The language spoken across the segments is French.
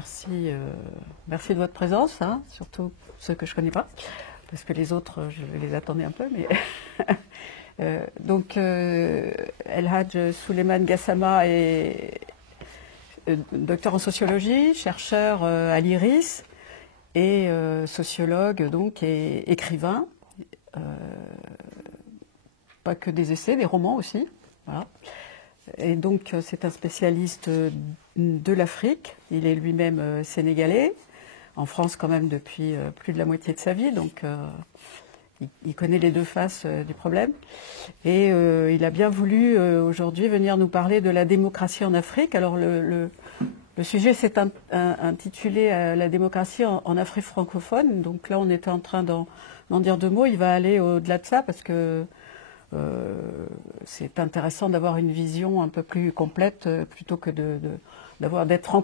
merci, merci de votre présence, hein, surtout ceux que je ne connais pas, parce que les autres, je les attendais un peu. Mais donc, El Hadj Souleymane Gassama est docteur en sociologie, chercheur à l'IRIS et sociologue donc et écrivain. Pas que des essais, des romans aussi. Voilà. Et donc, c'est un spécialiste de l'Afrique. Il est lui-même sénégalais, en France quand même depuis plus de la moitié de sa vie, donc il connaît les deux faces du problème. Et il a bien voulu aujourd'hui venir nous parler de la démocratie en Afrique. Alors, le sujet s'est intitulé La démocratie en Afrique francophone. Donc là, on était en train d'en dire deux mots. Il va aller au-delà de ça parce que c'est intéressant d'avoir une vision un peu plus complète plutôt que d'être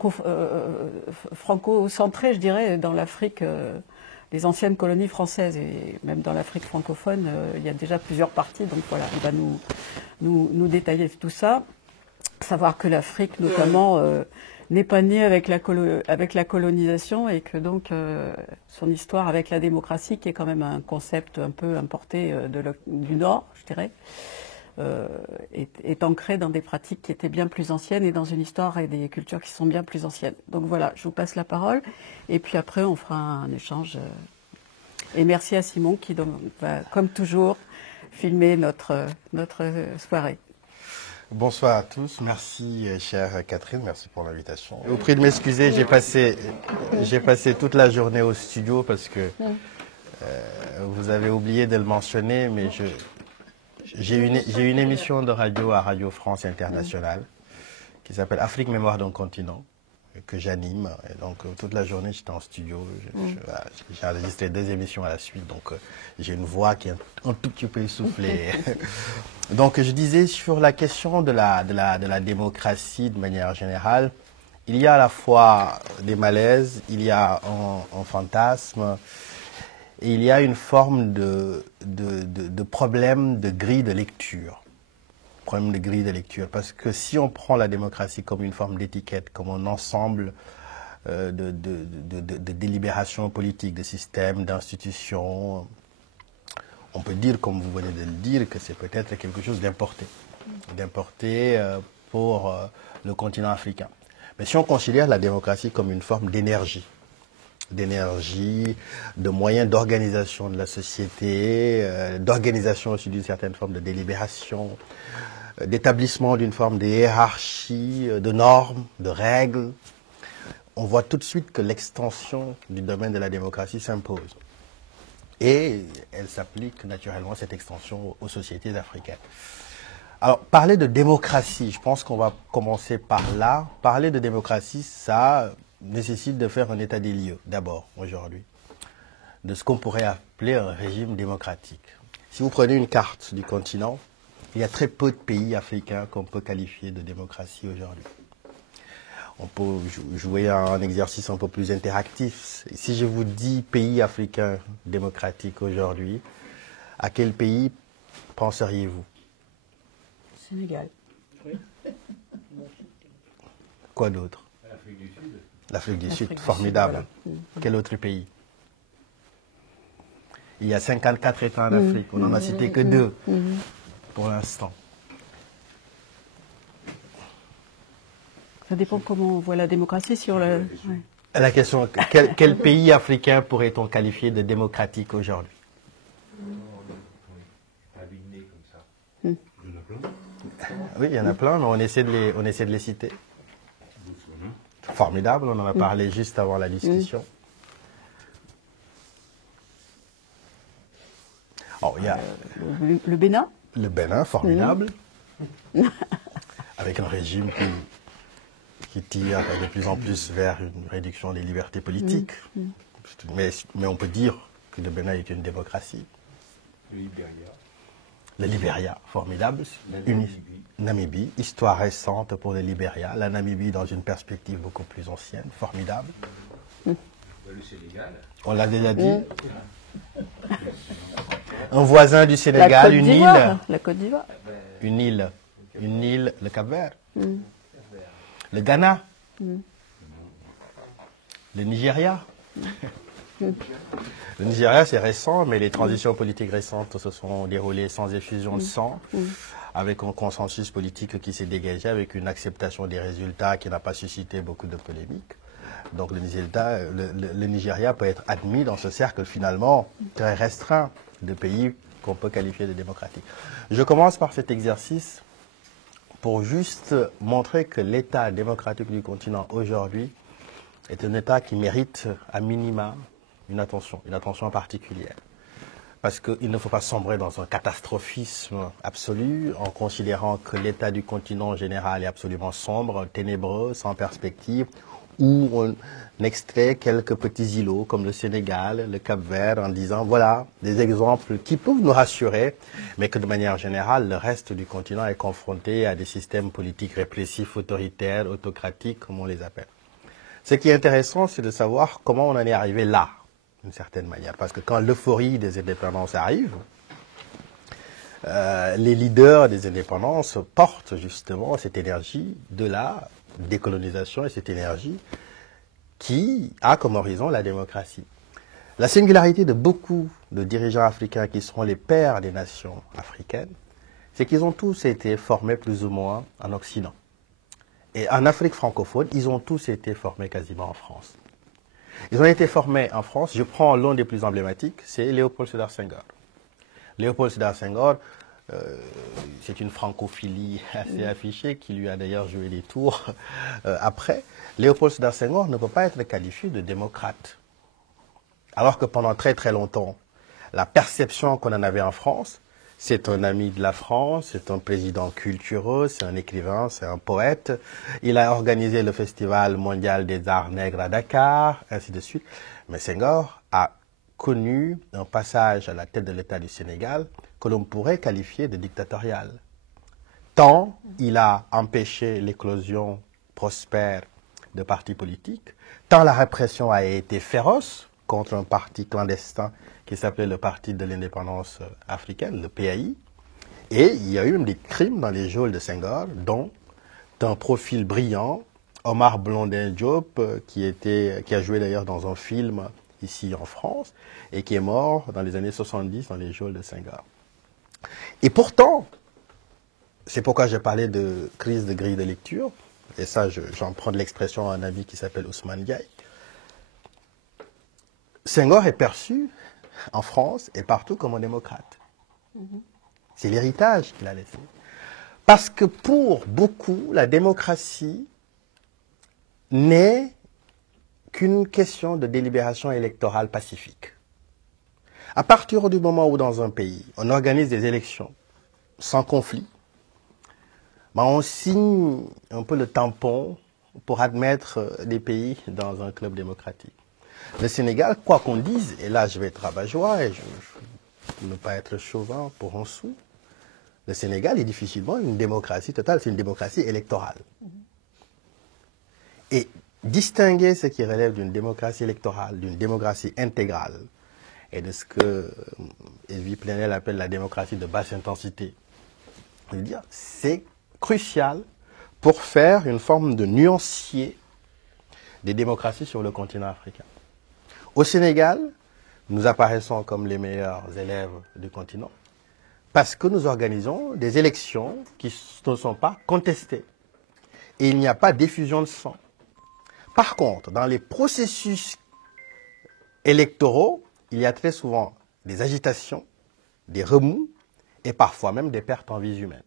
franco-centré, je dirais, dans l'Afrique, les anciennes colonies françaises et même dans l'Afrique francophone, il y a déjà plusieurs parties. Donc voilà, il va nous détailler tout ça. Savoir que l'Afrique, notamment, n'est pas née avec la colonisation et que donc son histoire avec la démocratie, qui est quand même un concept un peu importé du Nord, je dirais, est ancrée dans des pratiques qui étaient bien plus anciennes et dans une histoire et des cultures qui sont bien plus anciennes. Donc voilà, je vous passe la parole et puis après on fera un échange. Et merci à Simon qui donc, va, comme toujours, filmer notre soirée. Bonsoir à tous, merci chère Catherine, merci pour l'invitation. Au prix de m'excuser, j'ai passé toute la journée au studio parce que vous avez oublié de le mentionner, mais j'ai une émission de radio à Radio France Internationale qui s'appelle Afrique Mémoire d'un continent, que j'anime. Et donc toute la journée j'étais en studio, j'ai enregistré 2 émissions à la suite, donc j'ai une voix qui est un tout petit peu essoufflée. Donc je disais sur la question de la démocratie de manière générale, il y a à la fois des malaises, il y a un fantasme, et il y a une forme de problème de grille de lecture. Problème de grille de lecture. Parce que si on prend la démocratie comme une forme d'étiquette, comme un ensemble de délibérations politiques, de systèmes, d'institutions, on peut dire, comme vous venez de le dire, que c'est peut-être quelque chose d'importé pour le continent africain. Mais si on considère la démocratie comme une forme d'énergie, de moyens d'organisation de la société, d'organisation aussi d'une certaine forme de délibération, d'établissement d'une forme de hiérarchie, de normes, de règles, on voit tout de suite que l'extension du domaine de la démocratie s'impose. Et elle s'applique naturellement, cette extension, aux sociétés africaines. Alors, parler de démocratie, je pense qu'on va commencer par là. Parler de démocratie, ça nécessite de faire un état des lieux, d'abord, aujourd'hui, de ce qu'on pourrait appeler un régime démocratique. Si vous prenez une carte du continent, il y a très peu de pays africains qu'on peut qualifier de démocratie aujourd'hui. On peut jouer à un exercice un peu plus interactif. Si je vous dis pays africain démocratique aujourd'hui, à quel pays penseriez-vous? Sénégal. Quoi d'autre? L'Afrique du Sud. L'Afrique du Sud, formidable. Voilà. Quel autre pays? Il y a 54 États en Afrique, on n'en a cité que 2 pour l'instant. Ça dépend comment on voit la démocratie sur le... Ouais. La question, quel pays africain pourrait-on qualifier de démocratique aujourd'hui? Il y en a plein. Oui, il y en a plein, mais on essaie de les citer. Formidable, on en a parlé juste avant la discussion. Oh, il y a Le Bénin. le Bénin, formidable, avec un régime qui tire de plus en plus vers une réduction des libertés politiques. Mais on peut dire que le Bénin est une démocratie. Le Libéria. Le Libéria, formidable. Namibie. Namibie, histoire récente pour le Libéria. La Namibie dans une perspective beaucoup plus ancienne, formidable. Le Sénégal. On l'a déjà dit. Un voisin du Sénégal, une île. La Côte d'Ivoire. Une île, le Cap-Vert. Le Ghana. Le Nigeria. Le Nigeria, c'est récent, mais les transitions politiques récentes se sont déroulées sans effusion de sang, avec un consensus politique qui s'est dégagé, avec une acceptation des résultats qui n'a pas suscité beaucoup de polémiques. Donc le Nigeria peut être admis dans ce cercle finalement très restreint de pays qu'on peut qualifier de démocratiques. Je commence par cet exercice pour juste montrer que l'état démocratique du continent aujourd'hui est un état qui mérite à minima une attention particulière. Parce qu'il ne faut pas sombrer dans un catastrophisme absolu en considérant que l'état du continent en général est absolument sombre, ténébreux, sans perspective, où on extrait quelques petits îlots comme le Sénégal, le Cap-Vert, en disant voilà des exemples qui peuvent nous rassurer, mais que de manière générale, le reste du continent est confronté à des systèmes politiques répressifs, autoritaires, autocratiques, comme on les appelle. Ce qui est intéressant, c'est de savoir comment on en est arrivé là, d'une certaine manière. Parce que quand l'euphorie des indépendances arrive, les leaders des indépendances portent justement cette énergie de la décolonisation et cette énergie qui a comme horizon la démocratie. La singularité de beaucoup de dirigeants africains qui seront les pères des nations africaines, c'est qu'ils ont tous été formés plus ou moins en Occident. Et en Afrique francophone, ils ont tous été formés quasiment en France. Ils ont été formés en France, je prends l'un des plus emblématiques, c'est Léopold Sédar Senghor. Léopold Sédar Senghor, c'est une francophilie assez affichée qui lui a d'ailleurs joué des tours après. Léopold Sédar Senghor ne peut pas être qualifié de démocrate. Alors que pendant très très longtemps, la perception qu'on en avait en France, c'est un ami de la France, c'est un président cultureux, c'est un écrivain, c'est un poète. Il a organisé le Festival mondial des arts nègres à Dakar, ainsi de suite. Mais Senghor a connu un passage à la tête de l'État du Sénégal que l'on pourrait qualifier de dictatorial. Tant il a empêché l'éclosion prospère de partis politiques, tant la répression a été féroce contre un parti clandestin qui s'appelait le Parti de l'indépendance africaine, le PAI, et il y a eu même des crimes dans les geôles de Senghor, dont un profil brillant, Omar Blondin Diop, qui a joué d'ailleurs dans un film ici en France, et qui est mort dans les années 70 dans les geôles de Senghor. Et pourtant, c'est pourquoi j'ai parlé de crise de grille de lecture, et ça j'en prends de l'expression à un ami qui s'appelle Ousmane Diaye. Senghor est perçu en France et partout comme un démocrate. C'est l'héritage qu'il a laissé. Parce que pour beaucoup, la démocratie n'est qu'une question de délibération électorale pacifique. À partir du moment où dans un pays, on organise des élections sans conflit, on signe un peu le tampon pour admettre des pays dans un club démocratique. Le Sénégal, quoi qu'on dise, et là je vais être rabat-joie et je ne pas être chauvin pour un sou, le Sénégal est difficilement une démocratie totale, c'est une démocratie électorale. Et distinguer ce qui relève d'une démocratie électorale, d'une démocratie intégrale, et de ce que Evie Plenel appelle la démocratie de basse intensité, c'est crucial pour faire une forme de nuancier des démocraties sur le continent africain. Au Sénégal, nous apparaissons comme les meilleurs élèves du continent parce que nous organisons des élections qui ne sont pas contestées. Et il n'y a pas d'effusion de sang. Par contre, dans les processus électoraux, il y a très souvent des agitations, des remous et parfois même des pertes en vies humaines.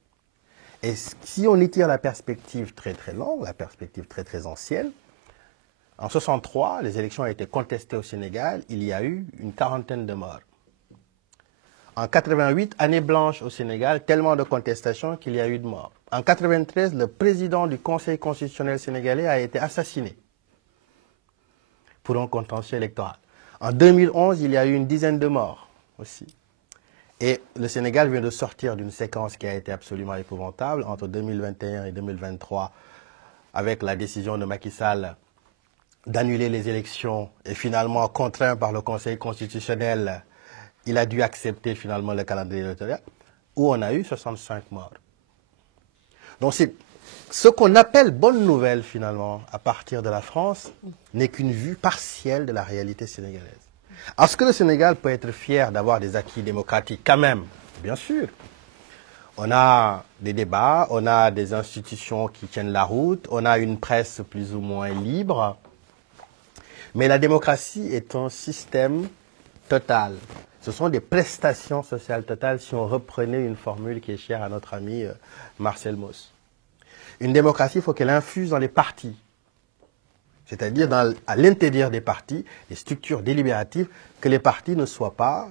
Et si on étire la perspective très très longue, la perspective très très ancienne, en 1963, les élections ont été contestées au Sénégal, il y a eu une quarantaine de morts. En 1988, année blanche au Sénégal, tellement de contestations qu'il y a eu de morts. En 1993, le président du Conseil constitutionnel sénégalais a été assassiné pour un contentieux électoral. En 2011, il y a eu une dizaine de morts aussi. Et le Sénégal vient de sortir d'une séquence qui a été absolument épouvantable entre 2021 et 2023 avec la décision de Macky Sall d'annuler les élections et finalement contraint par le Conseil constitutionnel, il a dû accepter finalement le calendrier électoral où on a eu 65 morts. Donc ce qu'on appelle bonne nouvelle, finalement, à partir de la France, n'est qu'une vue partielle de la réalité sénégalaise. Est-ce que le Sénégal peut être fier d'avoir des acquis démocratiques? Quand même, bien sûr. On a des débats, on a des institutions qui tiennent la route, on a une presse plus ou moins libre. Mais la démocratie est un système total. Ce sont des prestations sociales totales si on reprenait une formule qui est chère à notre ami Marcel Mauss. Une démocratie, il faut qu'elle infuse dans les partis. C'est-à-dire à l'intérieur des partis, des structures délibératives, que les partis ne soient pas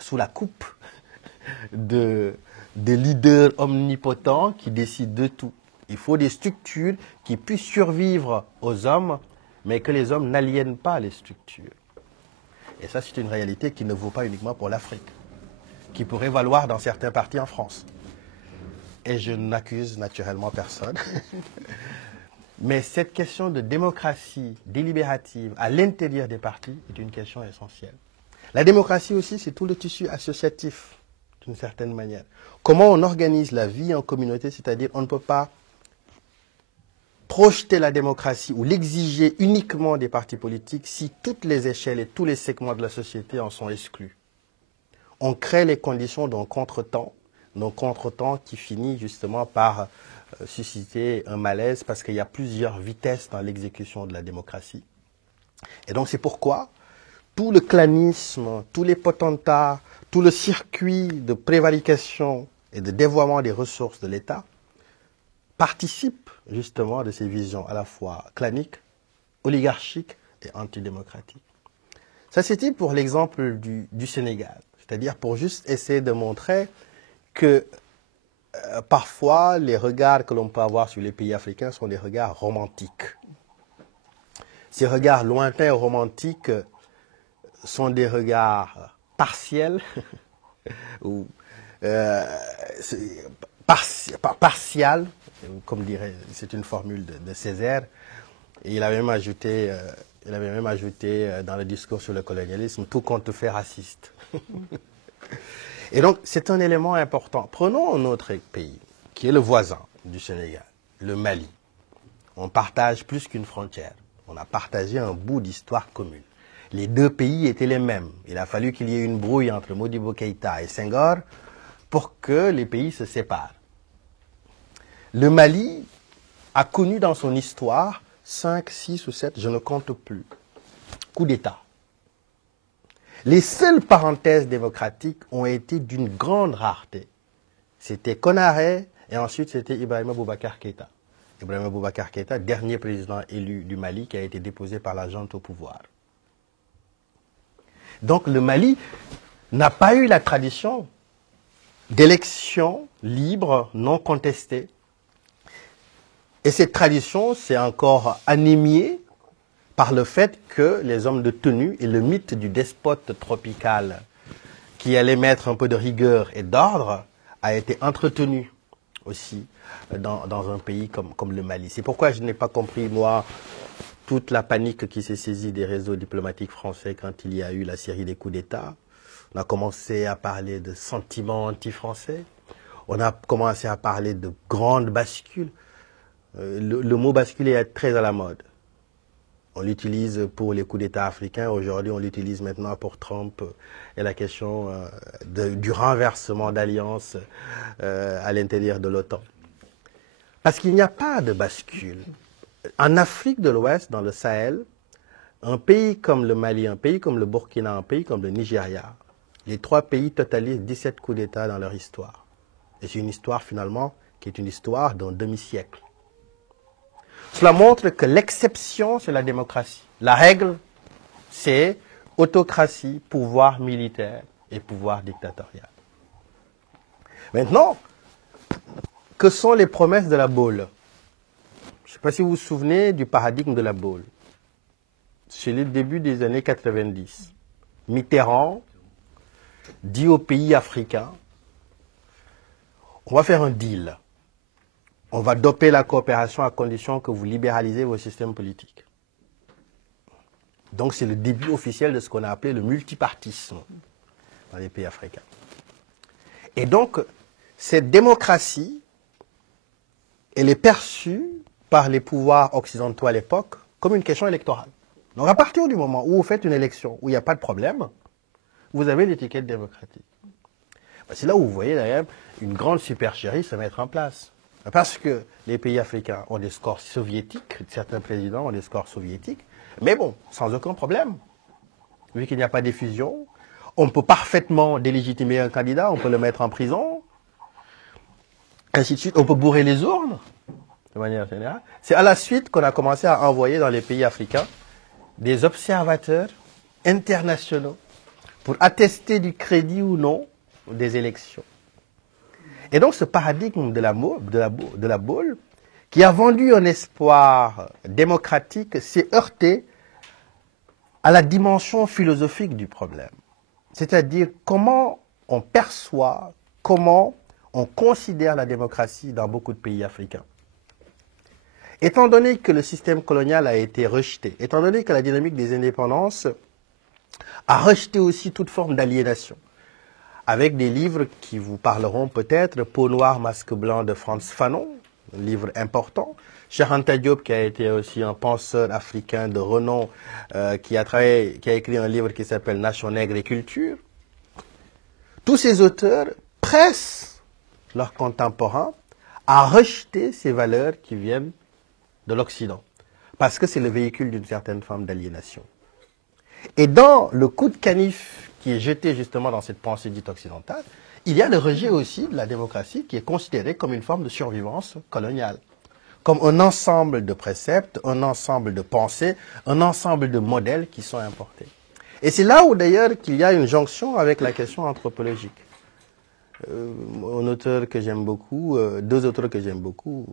sous la coupe de leaders omnipotents qui décident de tout. Il faut des structures qui puissent survivre aux hommes, mais que les hommes n'aliènent pas les structures. Et ça, c'est une réalité qui ne vaut pas uniquement pour l'Afrique, qui pourrait valoir dans certains partis en France. Et je n'accuse naturellement personne. Mais cette question de démocratie délibérative à l'intérieur des partis est une question essentielle. La démocratie aussi, c'est tout le tissu associatif, d'une certaine manière. Comment on organise la vie en communauté, c'est-à-dire on ne peut pas projeter la démocratie ou l'exiger uniquement des partis politiques si toutes les échelles et tous les segments de la société en sont exclus. On crée les conditions d'un contretemps qui finit justement par susciter un malaise parce qu'il y a plusieurs vitesses dans l'exécution de la démocratie. Et donc c'est pourquoi tout le clanisme, tous les potentats, tout le circuit de prévarication et de dévoiement des ressources de l'État participe justement de ces visions à la fois claniques, oligarchiques et antidémocratiques. Ça, c'était pour l'exemple du Sénégal, c'est-à-dire pour juste essayer de montrer que parfois les regards que l'on peut avoir sur les pays africains sont des regards romantiques. Ces regards lointains et romantiques sont des regards partiels ou partial, comme dirait, c'est une formule de Césaire. Et il avait même ajouté dans le discours sur le colonialisme, tout compte fait raciste. Et donc, c'est un élément important. Prenons un autre pays, qui est le voisin du Sénégal, le Mali. On partage plus qu'une frontière. On a partagé un bout d'histoire commune. Les deux pays étaient les mêmes. Il a fallu qu'il y ait une brouille entre Modibo Keïta et Senghor pour que les pays se séparent. Le Mali a connu dans son histoire 5, 6 ou 7, je ne compte plus, coups d'État. Les seules parenthèses démocratiques ont été d'une grande rareté. C'était Konaré et ensuite c'était Ibrahima Boubacar Keïta. Ibrahima Boubacar Keïta, dernier président élu du Mali qui a été déposé par la junte au pouvoir. Donc le Mali n'a pas eu la tradition d'élections libres, non contestées. Et cette tradition s'est encore anémiée par le fait que les hommes de tenue et le mythe du despote tropical qui allait mettre un peu de rigueur et d'ordre a été entretenu aussi dans un pays comme le Mali. C'est pourquoi je n'ai pas compris, moi, toute la panique qui s'est saisie des réseaux diplomatiques français quand il y a eu la série des coups d'État. On a commencé à parler de sentiments anti-français. On a commencé à parler de grandes bascules. Le mot bascule est très à la mode. On l'utilise pour les coups d'État africains. Aujourd'hui, on l'utilise maintenant pour Trump et la question du renversement d'alliance à l'intérieur de l'OTAN. Parce qu'il n'y a pas de bascule. En Afrique de l'Ouest, dans le Sahel, un pays comme le Mali, un pays comme le Burkina, un pays comme le Nigeria, les trois pays totalisent 17 coups d'État dans leur histoire. Et c'est une histoire finalement qui est une histoire d'un demi-siècle. Cela montre que l'exception, c'est la démocratie. La règle, c'est autocratie, pouvoir militaire et pouvoir dictatorial. Maintenant, que sont les promesses de la Baule? Je ne sais pas si vous vous souvenez du paradigme de la Baule. C'est le début des années 90. Mitterrand dit aux pays africains, on va faire un deal. On va doper la coopération à condition que vous libéralisez vos systèmes politiques. Donc c'est le début officiel de ce qu'on a appelé le multipartisme dans les pays africains. Et donc cette démocratie elle est perçue par les pouvoirs occidentaux à l'époque comme une question électorale. Donc à partir du moment où vous faites une élection où il n'y a pas de problème, vous avez l'étiquette démocratique. C'est là où vous voyez d'ailleurs une grande supercherie se mettre en place. Parce que les pays africains ont des scores soviétiques, certains présidents ont des scores soviétiques, mais bon, sans aucun problème. Vu qu'il n'y a pas d'effusion, on peut parfaitement délégitimer un candidat, on peut le mettre en prison, ainsi de suite, on peut bourrer les urnes, de manière générale. C'est à la suite qu'on a commencé à envoyer dans les pays africains des observateurs internationaux pour attester du crédit ou non des élections. Et donc ce paradigme de la boule, qui a vendu un espoir démocratique, s'est heurté à la dimension philosophique du problème. C'est-à-dire comment on perçoit, comment on considère la démocratie dans beaucoup de pays africains. Étant donné que le système colonial a été rejeté, étant donné que la dynamique des indépendances a rejeté aussi toute forme d'aliénation, avec des livres qui vous parleront peut-être, Peau noire, masque blanc de Frantz Fanon, un livre important. Cheikh Anta Diop, qui a été aussi un penseur africain de renom, qui a écrit un livre qui s'appelle Nation nègre et culture. Tous ces auteurs pressent leurs contemporains à rejeter ces valeurs qui viennent de l'Occident, parce que c'est le véhicule d'une certaine forme d'aliénation. Et dans le coup de canif qui est jeté justement dans cette pensée dite occidentale, il y a le rejet aussi de la démocratie qui est considérée comme une forme de survivance coloniale, comme un ensemble de préceptes, un ensemble de pensées, un ensemble de modèles qui sont importés. Et c'est là où d'ailleurs qu'il y a une jonction avec la question anthropologique. Un auteur que j'aime beaucoup, deux auteurs que j'aime beaucoup,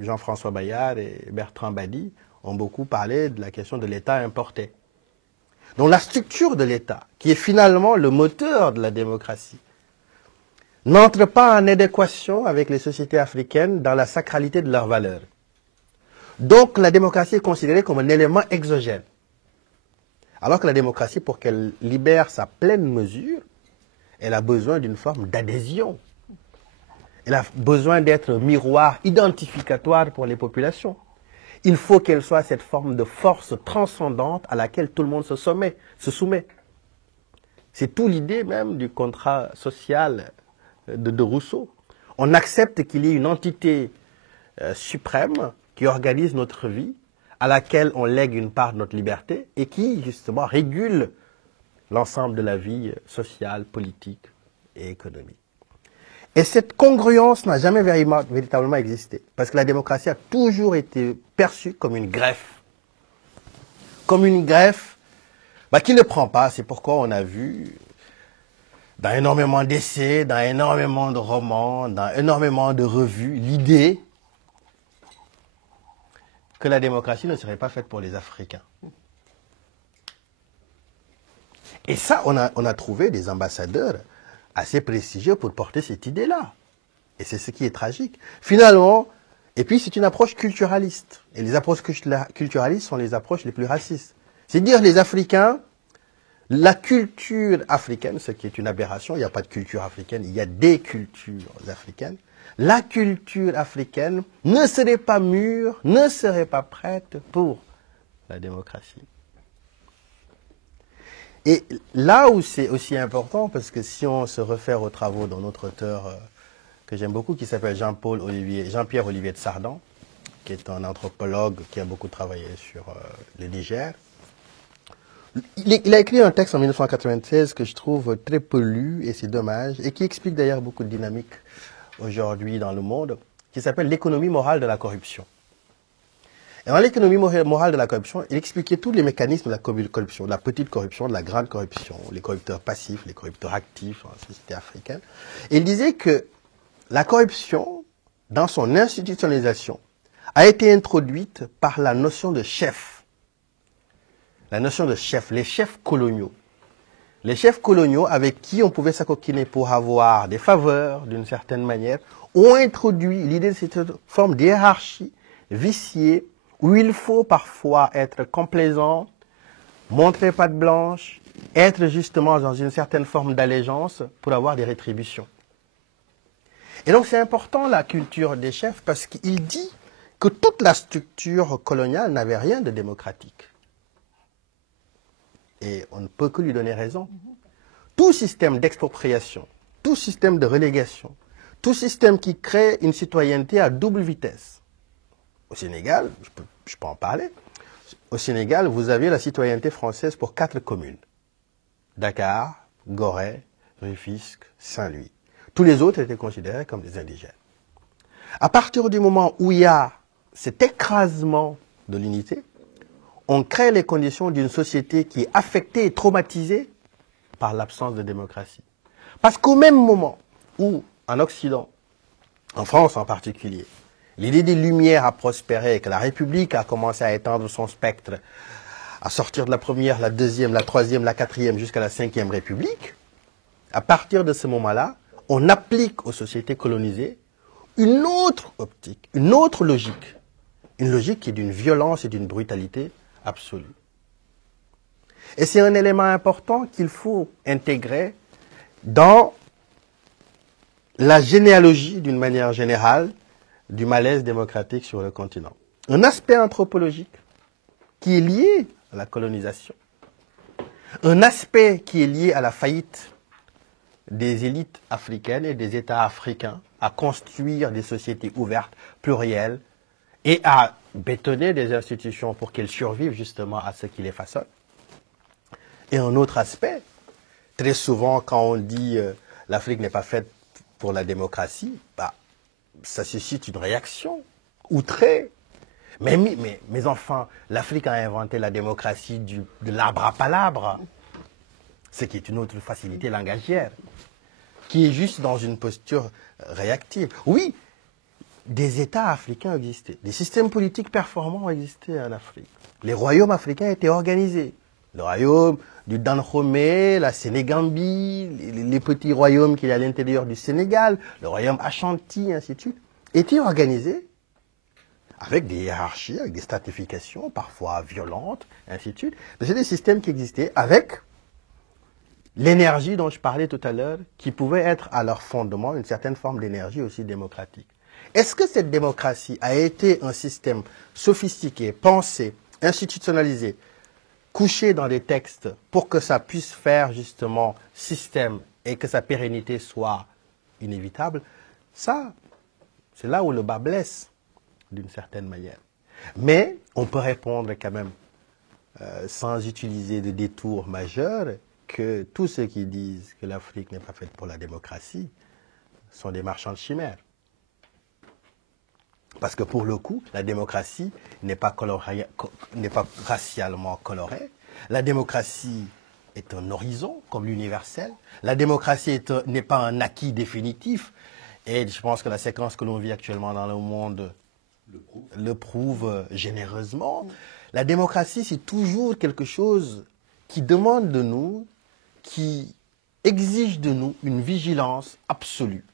Jean-François Bayard et Bertrand Badi, ont beaucoup parlé de la question de l'État importé. Donc la structure de l'État, qui est finalement le moteur de la démocratie, n'entre pas en adéquation avec les sociétés africaines dans la sacralité de leurs valeurs. Donc la démocratie est considérée comme un élément exogène. Alors que la démocratie, pour qu'elle libère sa pleine mesure, elle a besoin d'une forme d'adhésion. Elle a besoin d'être miroir identificatoire pour les populations. Il faut qu'elle soit cette forme de force transcendante à laquelle tout le monde se soumet. C'est tout l'idée même du contrat social de Rousseau. On accepte qu'il y ait une entité suprême qui organise notre vie, à laquelle on lègue une part de notre liberté et qui, justement, régule l'ensemble de la vie sociale, politique et économique. Et cette congruence n'a jamais véritablement existé, parce que la démocratie a toujours été perçue comme une greffe. Comme une greffe qui ne prend pas, c'est pourquoi on a vu dans énormément d'essais, dans énormément de romans, dans énormément de revues, l'idée que la démocratie ne serait pas faite pour les Africains. Et ça, on a trouvé des ambassadeurs assez prestigieux pour porter cette idée-là. Et c'est ce qui est tragique. Finalement, et puis c'est une approche culturaliste. Et les approches culturalistes sont les approches les plus racistes. C'est dire les Africains, la culture africaine, ce qui est une aberration, il n'y a pas de culture africaine, il y a des cultures africaines. La culture africaine ne serait pas mûre, ne serait pas prête pour la démocratie. Et là où c'est aussi important, parce que si on se réfère aux travaux d'un autre auteur que j'aime beaucoup, qui s'appelle Jean-Pierre Olivier de Sardan, qui est un anthropologue qui a beaucoup travaillé sur le Niger. Il a écrit un texte en 1996 que je trouve très peu lu, et c'est dommage, et qui explique d'ailleurs beaucoup de dynamique aujourd'hui dans le monde, qui s'appelle l'économie morale de la corruption. Et dans l'économie morale de la corruption, il expliquait tous les mécanismes de la corruption, de la petite corruption, de la grande corruption, les corrupteurs passifs, les corrupteurs actifs dans la société africaine. Et il disait que la corruption, dans son institutionnalisation, a été introduite par la notion de chef. La notion de chef, les chefs coloniaux. Les chefs coloniaux avec qui on pouvait s'acoquiner pour avoir des faveurs, d'une certaine manière, ont introduit l'idée de cette forme de hiérarchie viciée, où il faut parfois être complaisant, montrer patte blanche, être justement dans une certaine forme d'allégeance pour avoir des rétributions. Et donc c'est important la culture des chefs parce qu'il dit que toute la structure coloniale n'avait rien de démocratique. Et on ne peut que lui donner raison. Tout système d'expropriation, tout système de relégation, tout système qui crée une citoyenneté à double vitesse. Au Sénégal, je peux en parler, au Sénégal, vous aviez la citoyenneté française pour 4 communes. Dakar, Gorée, Rufisque, Saint-Louis. Tous les autres étaient considérés comme des indigènes. À partir du moment où il y a cet écrasement de l'unité, on crée les conditions d'une société qui est affectée et traumatisée par l'absence de démocratie. Parce qu'au même moment où, en Occident, en France en particulier, l'idée des Lumières a prospéré et que la République a commencé à étendre son spectre, à sortir de la première, la deuxième, la troisième, la quatrième jusqu'à la 5e République, à partir de ce moment-là, on applique aux sociétés colonisées une autre optique, une autre logique. Une logique qui est d'une violence et d'une brutalité absolue. Et c'est un élément important qu'il faut intégrer dans la généalogie, d'une manière générale, du malaise démocratique sur le continent. Un aspect anthropologique qui est lié à la colonisation. Un aspect qui est lié à la faillite des élites africaines et des États africains à construire des sociétés ouvertes, plurielles, et à bétonner des institutions pour qu'elles survivent justement à ce qui les façonne. Et un autre aspect, très souvent quand on dit l'Afrique n'est pas faite pour la démocratie, ça suscite une réaction outrée. Mais enfin, l'Afrique a inventé la démocratie de l'arbre à palabre, ce qui est une autre facilité langagière, qui est juste dans une posture réactive. Oui, des États africains existaient, des systèmes politiques performants existaient en Afrique. Les royaumes africains étaient organisés. Le royaume du Dahomey, la Sénégambie, les petits royaumes qu'il y a à l'intérieur du Sénégal, le royaume Ashanti, ainsi de suite, étaient organisés avec des hiérarchies, avec des stratifications parfois violentes, ainsi de suite. Mais c'est des systèmes qui existaient avec l'énergie dont je parlais tout à l'heure, qui pouvait être à leur fondement une certaine forme d'énergie aussi démocratique. Est-ce que cette démocratie a été un système sophistiqué, pensé, institutionnalisé, couché dans des textes pour que ça puisse faire justement système et que sa pérennité soit inévitable? Ça, c'est là où le bas blesse, d'une certaine manière. Mais on peut répondre quand même, sans utiliser de détours majeurs, que tous ceux qui disent que l'Afrique n'est pas faite pour la démocratie sont des marchands de chimères. Parce que pour le coup, la démocratie n'est pas racialement colorée. La démocratie est un horizon, comme l'universel. La démocratie n'est pas un acquis définitif. Et je pense que la séquence que l'on vit actuellement dans le monde le prouve généreusement. La démocratie, c'est toujours quelque chose qui demande de nous, qui exige de nous une vigilance absolue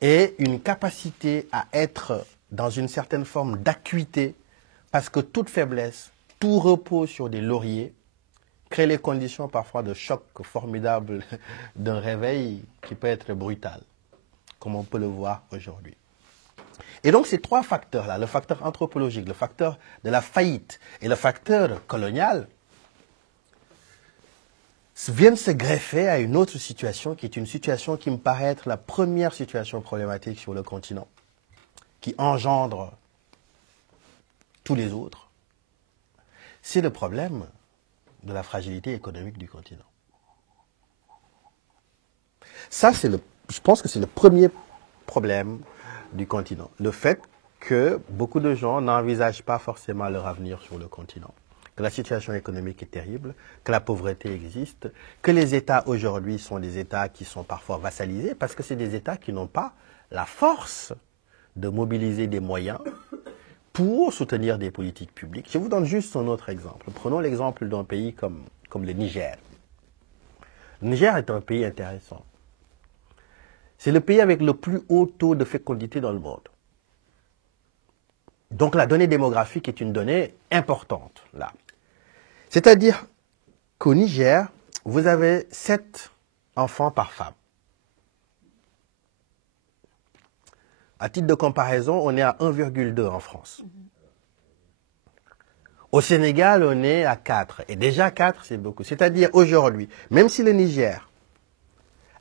et une capacité à être dans une certaine forme d'acuité, parce que toute faiblesse, tout repos sur des lauriers, crée les conditions parfois de choc formidable d'un réveil qui peut être brutal, comme on peut le voir aujourd'hui. Et donc ces trois facteurs-là, le facteur anthropologique, le facteur de la faillite et le facteur colonial, viennent se greffer à une autre situation qui est une situation qui me paraît être la première situation problématique sur le continent, qui engendre tous les autres. C'est le problème de la fragilité économique du continent. Ça, je pense que c'est le premier problème du continent. Le fait que beaucoup de gens n'envisagent pas forcément leur avenir sur le continent, que la situation économique est terrible, que la pauvreté existe, que les États aujourd'hui sont des États qui sont parfois vassalisés parce que c'est des États qui n'ont pas la force de mobiliser des moyens pour soutenir des politiques publiques. Je vous donne juste un autre exemple. Prenons l'exemple d'un pays comme le Niger. Le Niger est un pays intéressant. C'est le pays avec le plus haut taux de fécondité dans le monde. Donc la donnée démographique est une donnée importante là. C'est-à-dire qu'au Niger, vous avez 7 enfants par femme. À titre de comparaison, on est à 1,2 en France. Au Sénégal, on est à 4. Et déjà 4, c'est beaucoup. C'est-à-dire aujourd'hui, même si le Niger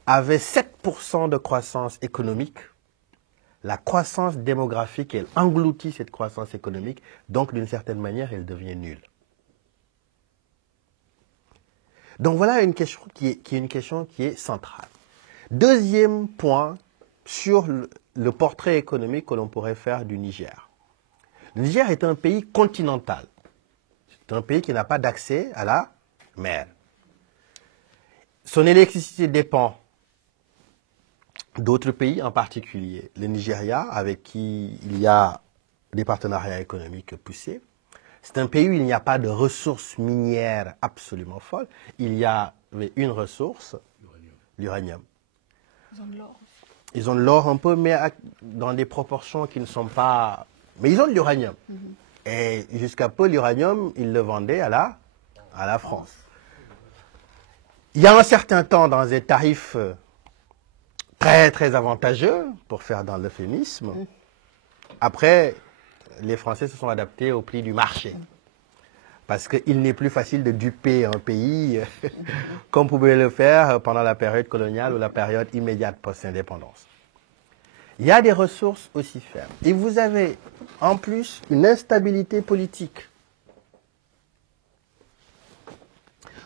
avait 7% de croissance économique, la croissance démographique, elle engloutit cette croissance économique, donc d'une certaine manière, elle devient nulle. Donc voilà une question qui est centrale. Deuxième point sur le portrait économique que l'on pourrait faire du Niger. Le Niger est un pays continental. C'est un pays qui n'a pas d'accès à la mer. Son électricité dépend d'autres pays, en particulier le Nigeria, avec qui il y a des partenariats économiques poussés. C'est un pays où il n'y a pas de ressources minières absolument folles. Il y avait une ressource, l'uranium. Ils ont de l'or aussi. Ils ont de l'or un peu, mais dans des proportions qui ne sont pas... Mais ils ont de l'uranium. Et jusqu'à peu, l'uranium, ils le vendaient à la France. Il y a un certain temps, dans des tarifs très, très avantageux, pour faire dans l'euphémisme. Après, les Français se sont adaptés au prix du marché. Parce qu'il n'est plus facile de duper un pays comme pouvait le faire pendant la période coloniale ou la période immédiate post-indépendance. Il y a des ressources aussi faibles. Et vous avez en plus une instabilité politique.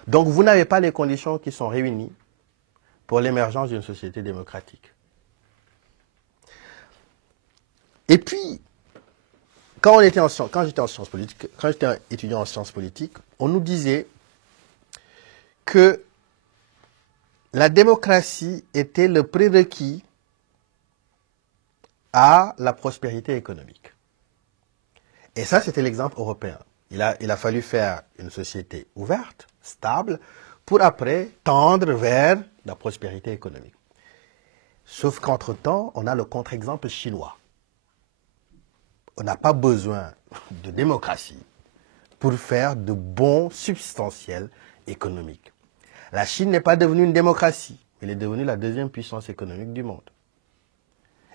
Donc vous n'avez pas les conditions qui sont réunies pour l'émergence d'une société démocratique. Et puis, quand j'étais étudiant en sciences politiques, on nous disait que la démocratie était le prérequis à la prospérité économique. Et ça, c'était l'exemple européen. Il a fallu faire une société ouverte, stable, pour après tendre vers la prospérité économique. Sauf qu'entre-temps, on a le contre-exemple chinois. On n'a pas besoin de démocratie pour faire de bons substantiels économiques. La Chine n'est pas devenue une démocratie, elle est devenue la deuxième puissance économique du monde.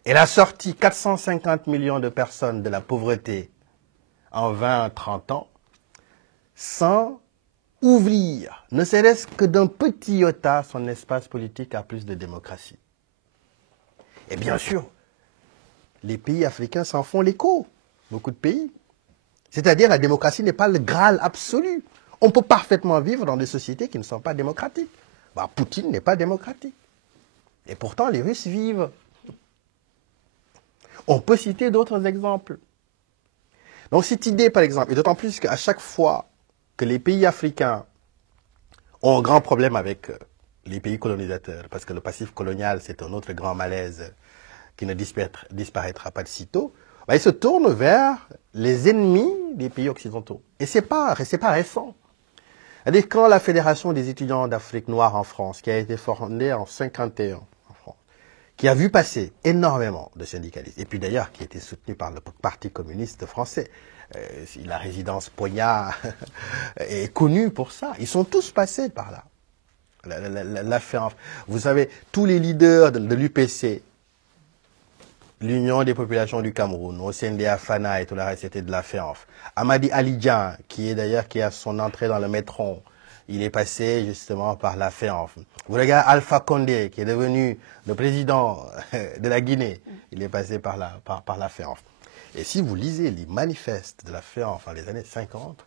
Elle a sorti 450 millions de personnes de la pauvreté en 20-30 ans sans ouvrir, ne serait-ce que d'un petit iota, son espace politique à plus de démocratie. Et bien sûr, les pays africains s'en font l'écho, beaucoup de pays. C'est-à-dire la démocratie n'est pas le Graal absolu. On peut parfaitement vivre dans des sociétés qui ne sont pas démocratiques. Poutine n'est pas démocratique. Et pourtant, les Russes vivent. On peut citer d'autres exemples. Donc cette idée, par exemple, et d'autant plus qu'à chaque fois que les pays africains ont un grand problème avec les pays colonisateurs, parce que le passif colonial, c'est un autre grand malaise qui ne disparaîtra pas de sitôt, ils se tournent vers les ennemis des pays occidentaux. Et c'est pas récent. C'est-à-dire quand la Fédération des étudiants d'Afrique noire en France, qui a été fondée en 1951 en France, qui a vu passer énormément de syndicalistes, et puis d'ailleurs qui a été soutenu par le Parti communiste français, la résidence Poignard est connue pour ça. Ils sont tous passés par là. Vous savez, tous les leaders de l'UPC, l'Union des populations du Cameroun, Ossende Afana et tout le reste, c'était de la FEANF. Amadi Alidjan, qui a son entrée dans le métro, il est passé justement par la FEANF. Vous regardez Alpha Condé, qui est devenu le président de la Guinée, il est passé par la FEANF. Et si vous lisez les manifestes de la FEANF dans les années 50,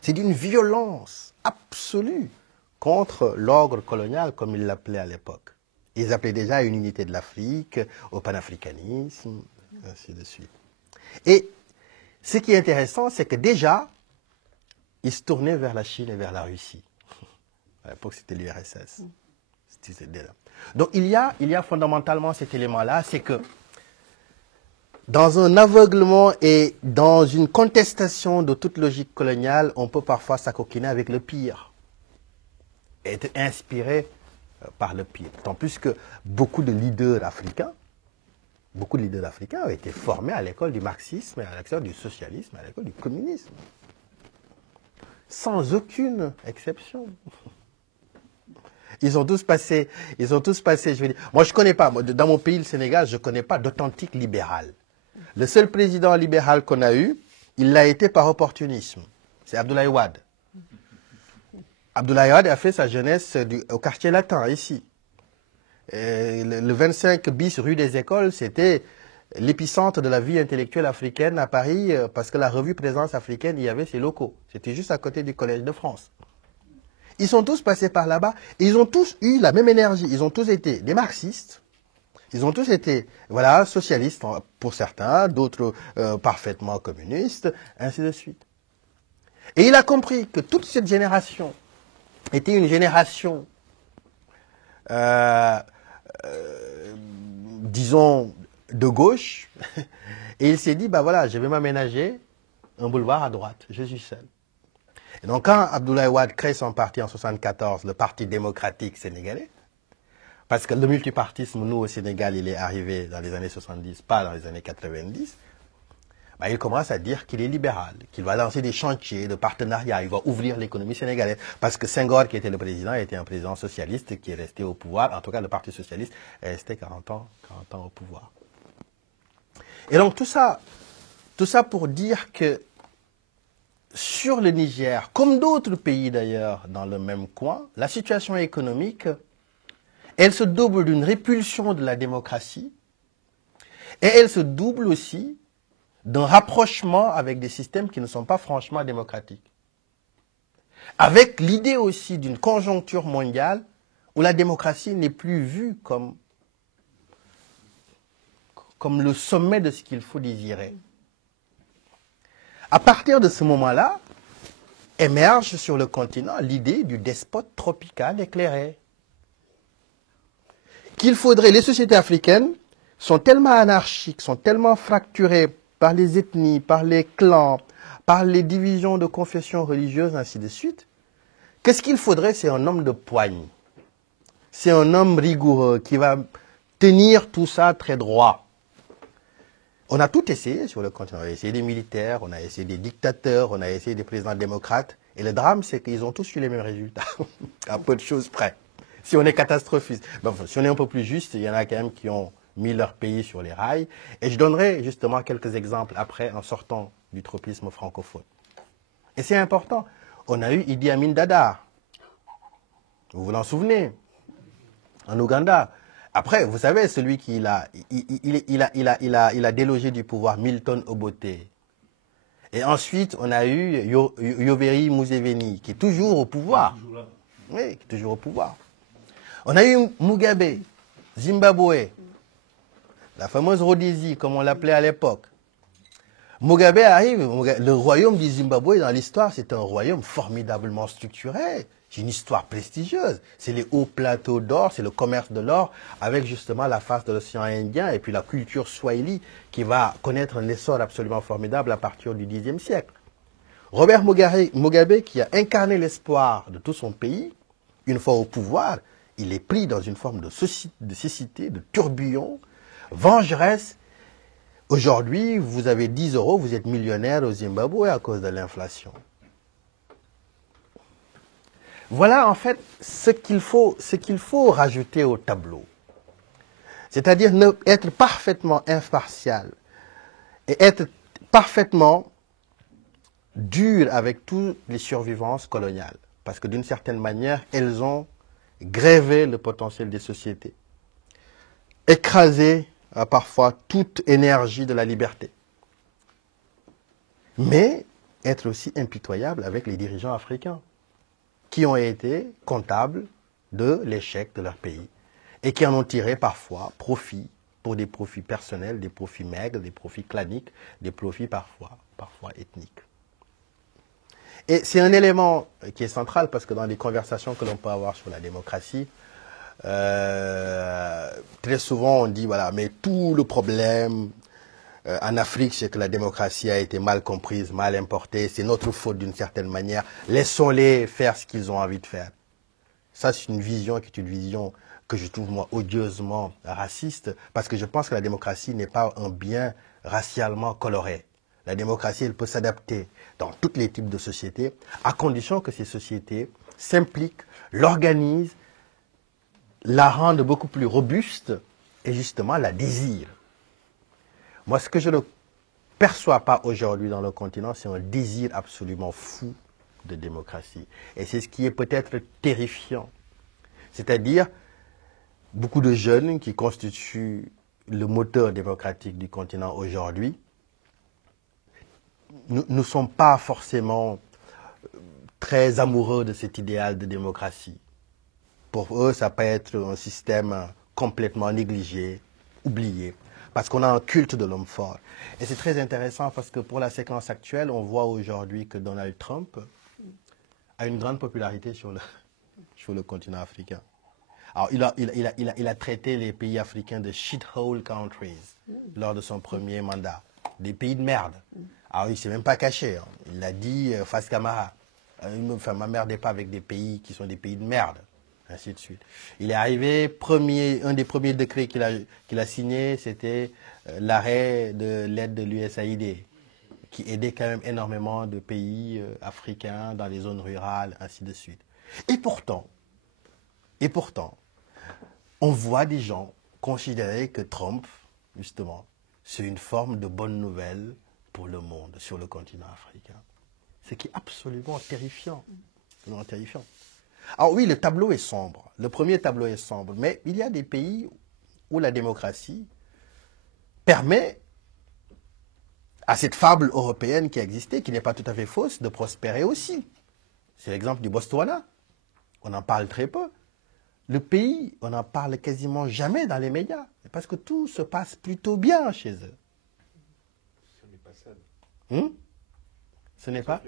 c'est d'une violence absolue contre l'ordre colonial, comme ils l'appelaient à l'époque. Ils appelaient déjà à une unité de l'Afrique, au panafricanisme, ainsi de suite. Et ce qui est intéressant, c'est que déjà, ils se tournaient vers la Chine et vers la Russie. À l'époque, c'était l'URSS. Donc, il y a fondamentalement cet élément-là, c'est que dans un aveuglement et dans une contestation de toute logique coloniale, on peut parfois s'acoquiner avec le pire, être inspiré par le pire. Tant plus que beaucoup de leaders africains ont été formés à l'école du marxisme, à l'école du socialisme, à l'école du communisme. Sans aucune exception. Ils ont tous passé, je veux dire. Moi, je connais pas, dans mon pays, le Sénégal, je connais pas d'authentique libéral. Le seul président libéral qu'on a eu, il l'a été par opportunisme. C'est Abdoulaye Wade. Abdoulaye Wade a fait sa jeunesse au quartier latin, ici. Et le 25 bis rue des Écoles, c'était l'épicentre de la vie intellectuelle africaine à Paris, parce que la revue Présence africaine, il y avait ses locaux. C'était juste à côté du Collège de France. Ils sont tous passés par là-bas et ils ont tous eu la même énergie. Ils ont tous été des marxistes. Ils ont tous été, voilà, socialistes pour certains, d'autres parfaitement communistes, ainsi de suite. Et il a compris que toute cette génération était une génération, disons, de gauche. Et il s'est dit, bah voilà, je vais m'aménager un boulevard à droite. Je suis seul. Et donc, quand Abdoulaye Wade crée son parti en 1974, le Parti démocratique sénégalais, parce que le multipartisme, nous, au Sénégal, il est arrivé dans les années 70, pas dans les années 90, bah, il commence à dire qu'il est libéral, qu'il va lancer des chantiers de partenariat, il va ouvrir l'économie sénégalaise. Parce que Senghor, qui était le président, était un président socialiste qui est resté au pouvoir. En tout cas, le Parti socialiste est resté 40 ans au pouvoir. Et donc, tout ça pour dire que sur le Niger, comme d'autres pays d'ailleurs dans le même coin, la situation économique, elle se double d'une répulsion de la démocratie et elle se double aussi d'un rapprochement avec des systèmes qui ne sont pas franchement démocratiques. Avec l'idée aussi d'une conjoncture mondiale où la démocratie n'est plus vue comme le sommet de ce qu'il faut désirer. À partir de ce moment-là, émerge sur le continent l'idée du despote tropical éclairé. Les sociétés africaines sont tellement anarchiques, sont tellement fracturées par les ethnies, par les clans, par les divisions de confessions religieuses, ainsi de suite. Qu'est-ce qu'il faudrait? C'est un homme de poigne. C'est un homme rigoureux qui va tenir tout ça très droit. On a tout essayé sur le continent. On a essayé des militaires, on a essayé des dictateurs, on a essayé des présidents démocrates. Et le drame, c'est qu'ils ont tous eu les mêmes résultats, à peu de choses près. Si on est catastrophiste, si on est un peu plus juste, il y en a quand même qui ont mis leur pays sur les rails. Et je donnerai justement quelques exemples après en sortant du tropisme francophone. Et c'est important. On a eu Idi Amin Dada. Vous vous en souvenez? En Ouganda. Après, vous savez, celui qui il a délogé du pouvoir Milton Obote. Et ensuite, on a eu Yoweri Museveni, qui est toujours au pouvoir. Oui, qui est toujours au pouvoir. On a eu Mugabe, Zimbabwe, la fameuse Rhodésie, comme on l'appelait à l'époque. Mugabe arrive, le royaume du Zimbabwe, dans l'histoire, c'est un royaume formidablement structuré. C'est une histoire prestigieuse. C'est les hauts plateaux d'or, c'est le commerce de l'or, avec justement la face de l'océan Indien et puis la culture swahili qui va connaître un essor absolument formidable à partir du Xe siècle. Robert Mugabe, qui a incarné l'espoir de tout son pays, une fois au pouvoir, il est pris dans une forme de cécité, de tourbillon, vengeresse. Aujourd'hui, vous avez 10 €, vous êtes millionnaire au Zimbabwe à cause de l'inflation. Voilà en fait ce qu'il faut rajouter au tableau. C'est-à-dire être parfaitement impartial et être parfaitement dur avec toutes les survivances coloniales. Parce que d'une certaine manière, elles ont grévé le potentiel des sociétés, écrasé parfois toute énergie de la liberté. Mais être aussi impitoyable avec les dirigeants africains, qui ont été comptables de l'échec de leur pays et qui en ont tiré parfois profit pour des profits personnels, des profits maigres, des profits claniques, des profits parfois ethniques. Et c'est un élément qui est central parce que dans les conversations que l'on peut avoir sur la démocratie, très souvent on dit voilà, mais tout le problème en Afrique, c'est que la démocratie a été mal comprise, mal importée. C'est notre faute d'une certaine manière. Laissons-les faire ce qu'ils ont envie de faire. Ça, c'est une vision qui est une vision que je trouve, moi, odieusement raciste, parce que je pense que la démocratie n'est pas un bien racialement coloré. La démocratie, elle peut s'adapter dans tous les types de sociétés, à condition que ces sociétés s'impliquent, l'organisent la rendent beaucoup plus robuste et justement la désirent. Moi, ce que je ne perçois pas aujourd'hui dans le continent, c'est un désir absolument fou de démocratie. Et c'est ce qui est peut-être terrifiant. C'est-à-dire, beaucoup de jeunes qui constituent le moteur démocratique du continent aujourd'hui ne sont pas forcément très amoureux de cet idéal de démocratie. Pour eux, ça peut être un système complètement négligé, oublié, parce qu'on a un culte de l'homme fort. Et c'est très intéressant parce que pour la séquence actuelle, on voit aujourd'hui que Donald Trump a une grande popularité sur le continent africain. Alors, il a traité les pays africains de shithole countries lors de son premier mandat, des pays de merde. Alors, il ne s'est même pas caché. Hein. Il l'a dit face camarade. Ne m'emmerdez pas avec des pays qui sont des pays de merde. Ainsi de suite. Il est arrivé, un des premiers décrets qu'il a signé, c'était l'arrêt de l'aide de l'USAID, qui aidait quand même énormément de pays africains dans les zones rurales, ainsi de suite. Et pourtant, on voit des gens considérer que Trump, justement, c'est une forme de bonne nouvelle pour le monde sur le continent africain. Ce qui est absolument terrifiant. Alors oui, le tableau est sombre. Le premier tableau est sombre. Mais il y a des pays où la démocratie permet à cette fable européenne qui a existé, qui n'est pas tout à fait fausse, de prospérer aussi. C'est l'exemple du Botswana. On en parle très peu. Le pays, on n'en parle quasiment jamais dans les médias. Parce que tout se passe plutôt bien chez eux. Ce n'est pas ça. Ce n'est pas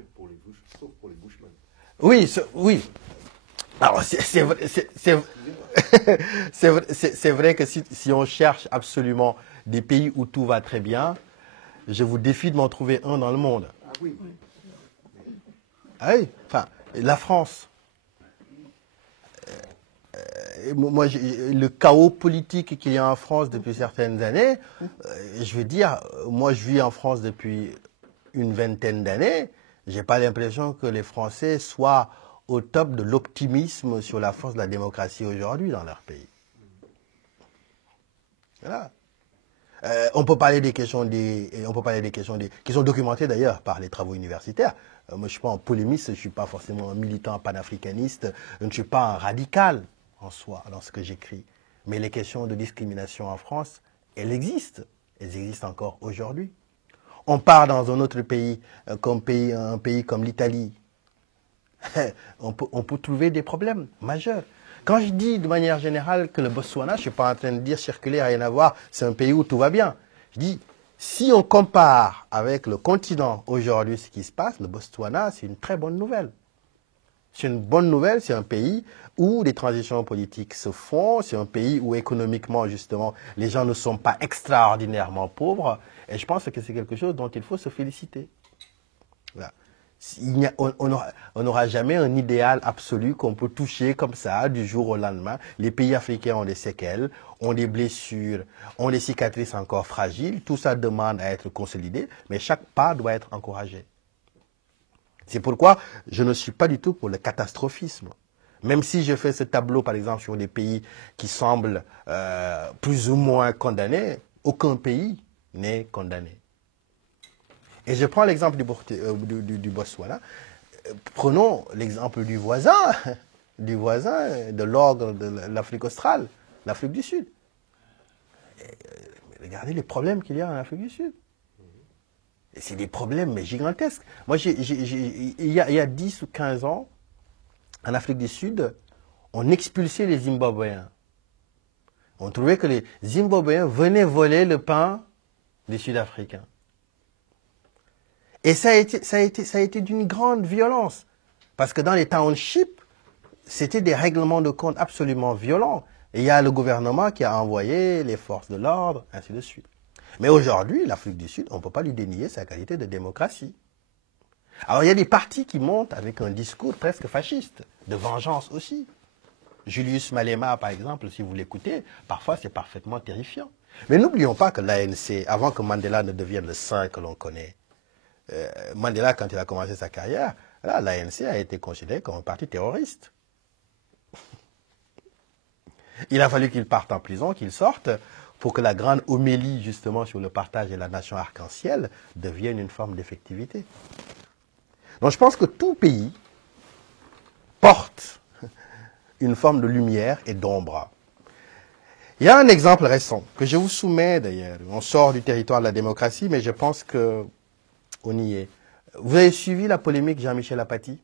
Sauf pour les Bushmen. Oui, oui. Alors, c'est vrai que si on cherche absolument des pays où tout va très bien, je vous défie de m'en trouver un dans le monde. Ah oui. Ah oui, enfin, la France. Moi, le chaos politique qu'il y a en France depuis certaines années, je veux dire, moi je vis en France depuis une vingtaine d'années, j'ai pas l'impression que les Français soient au top de l'optimisme sur la force de la démocratie aujourd'hui dans leur pays. Voilà. On peut parler des questions qui sont documentées d'ailleurs par les travaux universitaires. Moi, je ne suis pas un polémiste, je ne suis pas forcément un militant panafricaniste, je ne suis pas un radical en soi dans ce que j'écris. Mais les questions de discrimination en France, elles existent. Elles existent encore aujourd'hui. On part dans un autre pays, un pays comme l'Italie. On peut trouver des problèmes majeurs. Quand je dis de manière générale que le Botswana, je ne suis pas en train de dire circuler, rien à voir, c'est un pays où tout va bien. Je dis, si on compare avec le continent aujourd'hui ce qui se passe, le Botswana, c'est une très bonne nouvelle. C'est une bonne nouvelle, c'est un pays où les transitions politiques se font, c'est un pays où économiquement, justement, les gens ne sont pas extraordinairement pauvres. Et je pense que c'est quelque chose dont il faut se féliciter. Voilà. On n'aura jamais un idéal absolu qu'on peut toucher comme ça du jour au lendemain. Les pays africains ont des séquelles, ont des blessures, ont des cicatrices encore fragiles. Tout ça demande à être consolidé, mais chaque pas doit être encouragé. C'est pourquoi je ne suis pas du tout pour le catastrophisme. Même si je fais ce tableau, par exemple, sur des pays qui semblent plus ou moins condamnés, aucun pays n'est condamné. Et je prends l'exemple du Botswana. Prenons l'exemple du voisin de l'ordre de l'Afrique australe, l'Afrique du Sud. Regardez les problèmes qu'il y a en Afrique du Sud. Et c'est des problèmes mais gigantesques. Moi, il y a 10 ou 15 ans, en Afrique du Sud, on expulsait les Zimbabwéens. On trouvait que les Zimbabwéens venaient voler le pain des Sud-Africains. Et ça a été d'une grande violence. Parce que dans les townships, c'était des règlements de compte absolument violents. Et il y a le gouvernement qui a envoyé les forces de l'ordre, ainsi de suite. Mais aujourd'hui, l'Afrique du Sud, on ne peut pas lui dénier sa qualité de démocratie. Alors il y a des partis qui montent avec un discours presque fasciste, de vengeance aussi. Julius Malema, par exemple, si vous l'écoutez, parfois c'est parfaitement terrifiant. Mais n'oublions pas que l'ANC, avant que Mandela ne devienne le saint que l'on connaît, Mandela, quand il a commencé sa carrière, l'ANC a été considéré comme un parti terroriste. Il a fallu qu'il parte en prison, qu'il sorte, pour que la grande homélie, justement, sur le partage de la nation arc-en-ciel devienne une forme d'effectivité. Donc je pense que tout pays porte une forme de lumière et d'ombre. Il y a un exemple récent que je vous soumets d'ailleurs. On sort du territoire de la démocratie, mais je pense qu'on y est. Vous avez suivi la polémique Jean-Michel Apathy?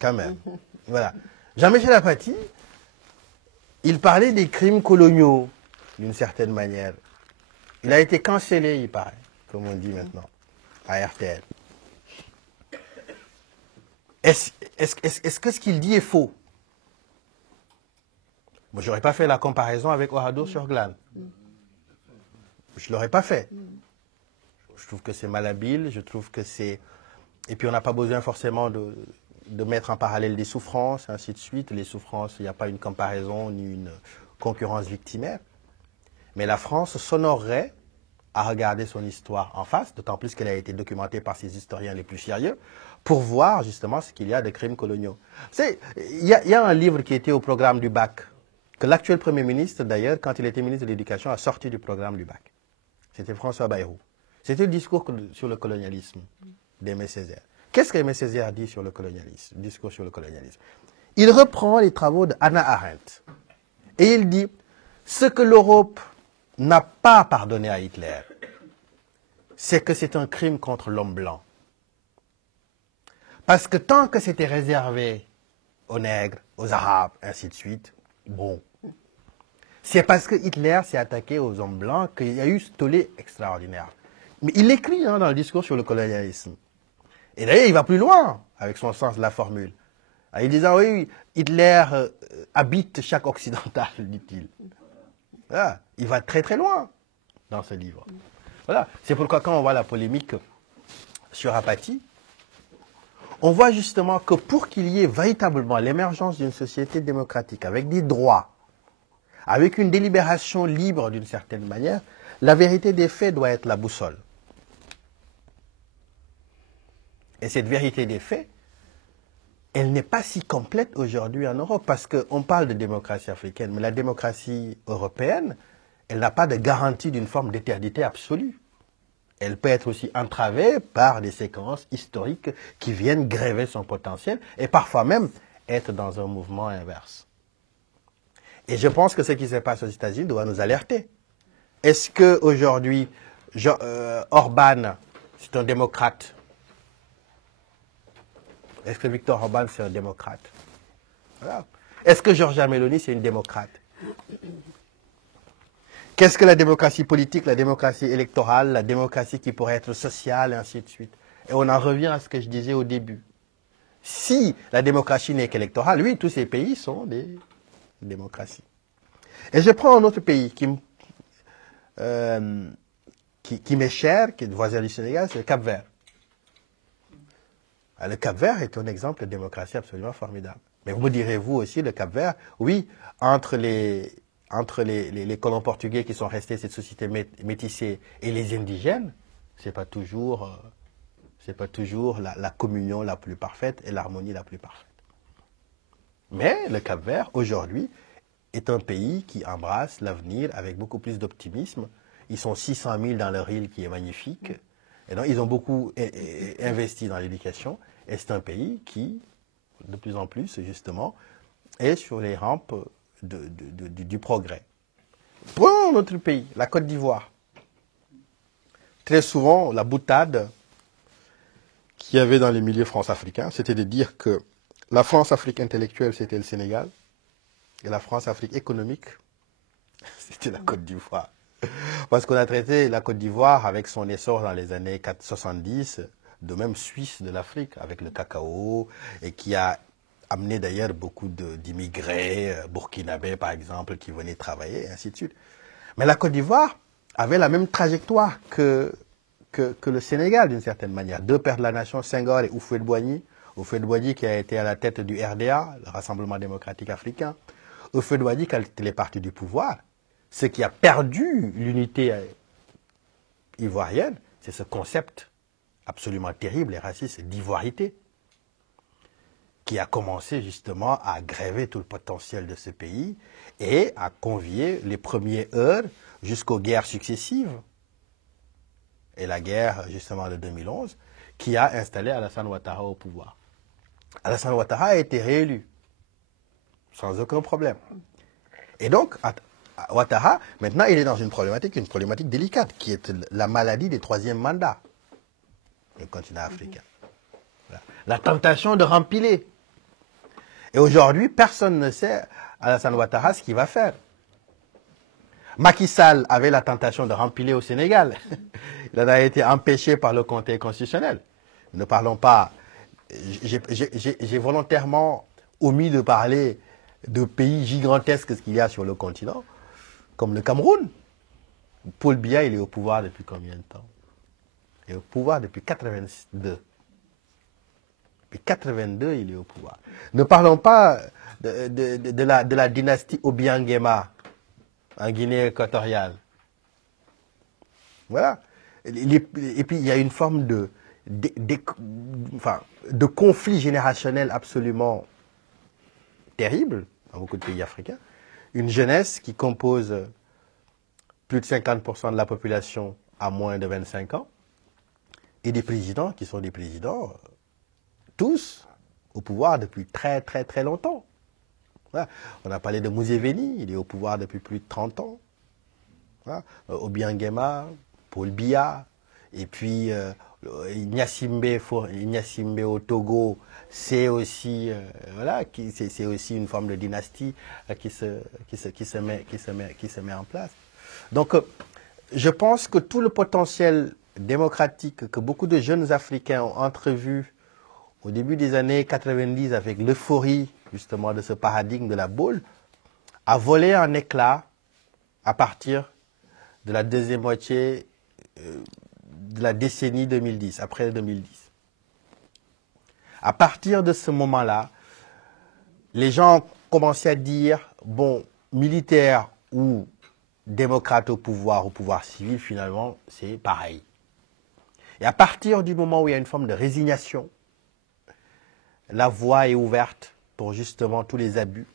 Quand même. Voilà. Jean-Michel Apathy, il parlait des crimes coloniaux, d'une certaine manière. Il a été cancellé, il paraît, comme on dit maintenant, à RTL. Est-ce que ce qu'il dit est faux? Moi, je n'aurais pas fait la comparaison avec Oradour sur Glane. Je ne l'aurais pas fait. Je trouve que c'est malhabile, je trouve que c'est... Et puis on n'a pas besoin forcément de mettre en parallèle des souffrances, ainsi de suite. Les souffrances, il n'y a pas une comparaison ni une concurrence victimaire. Mais la France s'honorerait à regarder son histoire en face, d'autant plus qu'elle a été documentée par ses historiens les plus sérieux, pour voir justement ce qu'il y a de crimes coloniaux. Il y a un livre qui était au programme du bac, que l'actuel Premier ministre, d'ailleurs, quand il était ministre de l'Éducation, a sorti du programme du bac. C'était François Bayrou. C'était le discours sur le colonialisme d'Aimé Césaire. Qu'est-ce qu'Aimé Césaire dit sur le colonialisme, le discours sur le colonialisme? Il reprend les travaux d'Hannah Arendt. Et il dit, ce que l'Europe n'a pas pardonné à Hitler, c'est que c'est un crime contre l'homme blanc. Parce que tant que c'était réservé aux nègres, aux arabes, ainsi de suite, bon. C'est parce que Hitler s'est attaqué aux hommes blancs qu'il y a eu ce tollé extraordinaire. Mais il l'écrit dans le discours sur le colonialisme. Et d'ailleurs, il va plus loin avec son sens de la formule. Il disait, oui, Hitler habite chaque occidental, dit-il. Voilà. Il va très très loin dans ce livre. Voilà. C'est pourquoi quand on voit la polémique sur Apathy, on voit justement que pour qu'il y ait véritablement l'émergence d'une société démocratique avec des droits, avec une délibération libre d'une certaine manière, la vérité des faits doit être la boussole. Et cette vérité des faits, elle n'est pas si complète aujourd'hui en Europe, parce qu'on parle de démocratie africaine, mais la démocratie européenne, elle n'a pas de garantie d'une forme d'éternité absolue. Elle peut être aussi entravée par des séquences historiques qui viennent gréver son potentiel et parfois même être dans un mouvement inverse. Et je pense que ce qui se passe aux États-Unis doit nous alerter. Est-ce qu'aujourd'hui, Orban, c'est un démocrate? Est-ce que Viktor Orban, c'est un démocrate? Voilà. Est-ce que Giorgia Meloni, c'est une démocrate? Qu'est-ce que la démocratie politique, la démocratie électorale, la démocratie qui pourrait être sociale, et ainsi de suite? Et on en revient à ce que je disais au début. Si la démocratie n'est qu'électorale, oui, tous ces pays sont des démocraties. Et je prends un autre pays qui m'est cher, qui est voisin du Sénégal, c'est le Cap-Vert. Le Cap-Vert est un exemple de démocratie absolument formidable. Mais vous me direz, vous aussi, le Cap-Vert, oui, entre les colons portugais qui sont restés, cette société métissée, et les indigènes, c'est pas toujours la communion la plus parfaite et l'harmonie la plus parfaite. Mais le Cap-Vert, aujourd'hui, est un pays qui embrasse l'avenir avec beaucoup plus d'optimisme. Ils sont 600 000 dans leur île qui est magnifique. Et donc, ils ont beaucoup investi dans l'éducation. Et c'est un pays qui, de plus en plus, justement, est sur les rampes du progrès. Prenons notre pays, la Côte d'Ivoire. Très souvent, la boutade qu'il y avait dans les milieux France-africains, c'était de dire que la France-Afrique intellectuelle, c'était le Sénégal, et la France-Afrique économique, c'était la Côte d'Ivoire. Parce qu'on a traité la Côte d'Ivoire avec son essor dans les années 70, de même Suisse de l'Afrique, avec le cacao, et qui a amené d'ailleurs beaucoup d'immigrés, burkinabés par exemple, qui venaient travailler, et ainsi de suite. Mais la Côte d'Ivoire avait la même trajectoire que le Sénégal, d'une certaine manière. Deux pères de la nation, Senghor et Houphouët-Boigny. Houphouët-Boigny qui a été à la tête du RDA, le Rassemblement démocratique africain. Houphouët-Boigny quand il est parti du pouvoir. Ce qui a perdu l'unité ivoirienne, c'est ce concept absolument terrible et raciste d'ivoirité, qui a commencé justement à gréver tout le potentiel de ce pays et à convier les premiers heurts jusqu'aux guerres successives. Et la guerre justement de 2011 qui a installé Alassane Ouattara au pouvoir. Alassane Ouattara a été réélu sans aucun problème. Et donc, Ouattara, maintenant, il est dans une problématique délicate, qui est la maladie des troisièmes mandats, le continent africain. Voilà. La tentation de rempiler. Et aujourd'hui, personne ne sait, Alassane Ouattara, ce qu'il va faire. Macky Sall avait la tentation de rempiler au Sénégal. Il en a été empêché par le Conseil constitutionnel. Ne parlons pas... J'ai volontairement omis de parler de pays gigantesques qu'il y a sur le continent, comme le Cameroun. Paul Biya, il est au pouvoir depuis combien de temps? Il est au pouvoir depuis 82. Depuis 82, il est au pouvoir. Ne parlons pas de la dynastie Obiang-Nguema en Guinée équatoriale. Voilà. Et puis, il y a une forme de conflit générationnel absolument terrible dans beaucoup de pays africains. Une jeunesse qui compose plus de 50% de la population à moins de 25 ans et des présidents qui sont des présidents tous au pouvoir depuis très très très longtemps. Voilà. On a parlé de Museveni, il est au pouvoir depuis plus de 30 ans. Voilà. Obiang Nguema, Paul Biya, et puis Gnassingbé au Togo, c'est aussi, voilà, c'est aussi une forme de dynastie qui se met en place. Donc, je pense que tout le potentiel démocratique que beaucoup de jeunes Africains ont entrevu au début des années 90 avec l'euphorie justement de ce paradigme de la boule, a volé en éclats à partir de la deuxième moitié de la décennie 2010, après 2010. À partir de ce moment-là, les gens ont commencé à dire, bon, militaire ou démocrate au pouvoir civil, finalement, c'est pareil. Et à partir du moment où il y a une forme de résignation, la voie est ouverte pour justement tous les abus,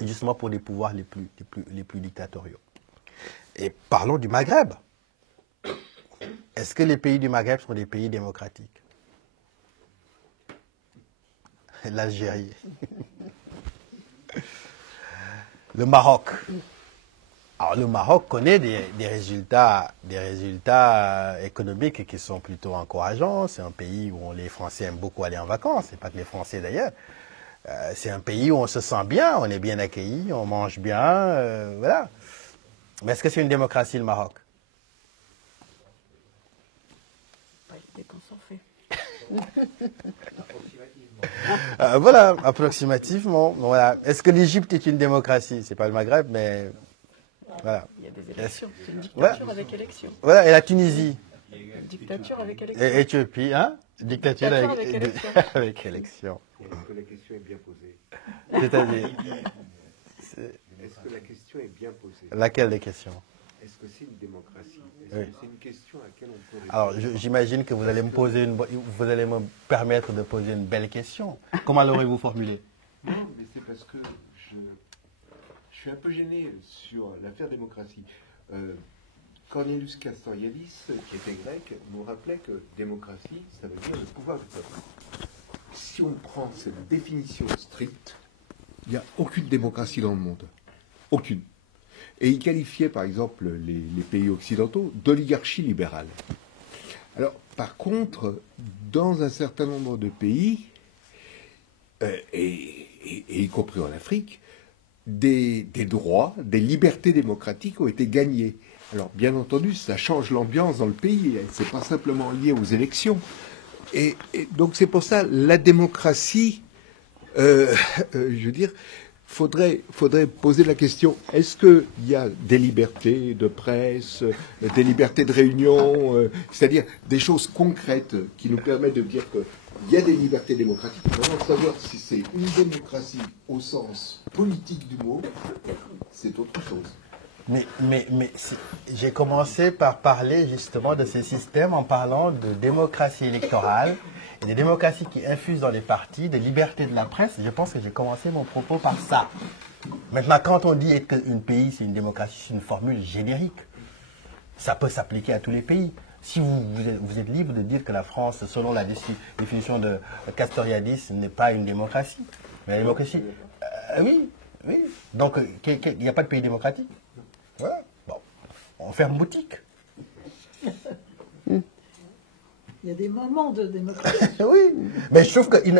et justement pour les pouvoirs les plus dictatoriaux. Et parlons du Maghreb. Est-ce que les pays du Maghreb sont des pays démocratiques? L'Algérie. Le Maroc. Alors le Maroc connaît des résultats économiques qui sont plutôt encourageants. C'est un pays où les Français aiment beaucoup aller en vacances. C'est pas que les Français d'ailleurs. C'est un pays où on se sent bien, on est bien accueilli, on mange bien, voilà. Mais est-ce que c'est une démocratie le Maroc? Pas l'idée qu'on s'en fait. Voilà, approximativement. Voilà. Est-ce que l'Égypte est une démocratie? C'est pas le Maghreb, mais voilà. Il y a des élections. C'est une dictature Ouais. avec élection. Voilà, et la Tunisie? Une dictature avec élection. Et Éthiopie, hein? Dictature Dictature avec élection. avec élection. Est-ce que la question est bien posée? C'est-à-dire, Est-ce que la question est bien posée? laquelle des questions? Est-ce que c'est une démocratie? Est-ce Oui. que c'est une question à laquelle on peut répondre? Alors, j'imagine que vous allez me permettre de poser une belle question. Comment l'aurez-vous formulée? Non, mais c'est parce que je suis un peu gêné sur l'affaire démocratie. Cornelius Castoriadis, qui était grec, nous rappelait que démocratie, ça veut dire le pouvoir du peuple. Si on prend cette définition stricte, il n'y a aucune démocratie dans le monde. Aucune. Et il qualifiait par exemple les pays occidentaux d'oligarchie libérale. Alors, par contre, dans un certain nombre de pays, et y compris en Afrique, des droits, des libertés démocratiques ont été gagnés. Alors, bien entendu, ça change l'ambiance dans le pays, c'est pas simplement lié aux élections. Et donc, c'est pour ça, la démocratie, je veux dire, faudrait poser la question, est-ce qu'il y a des libertés de presse, des libertés de réunion, c'est-à-dire des choses concrètes qui nous permettent de dire qu'il y a des libertés démocratiques. Maintenant, savoir si c'est une démocratie au sens politique du mot, c'est autre chose. Mais j'ai commencé par parler justement de ces systèmes en parlant de démocratie électorale et des démocraties qui infusent dans les partis, des libertés de la presse, je pense que j'ai commencé mon propos par ça. Maintenant, quand on dit qu'un pays, c'est une démocratie, c'est une formule générique. Ça peut s'appliquer à tous les pays. Si vous êtes libre de dire que la France, selon la définition de Castoriadis, n'est pas une démocratie. Mais la démocratie, oui. Donc, il n'y a pas de pays démocratique. Voilà. Bon, on ferme boutique. Il y a des moments de démocratie. Oui, mais je trouve qu'il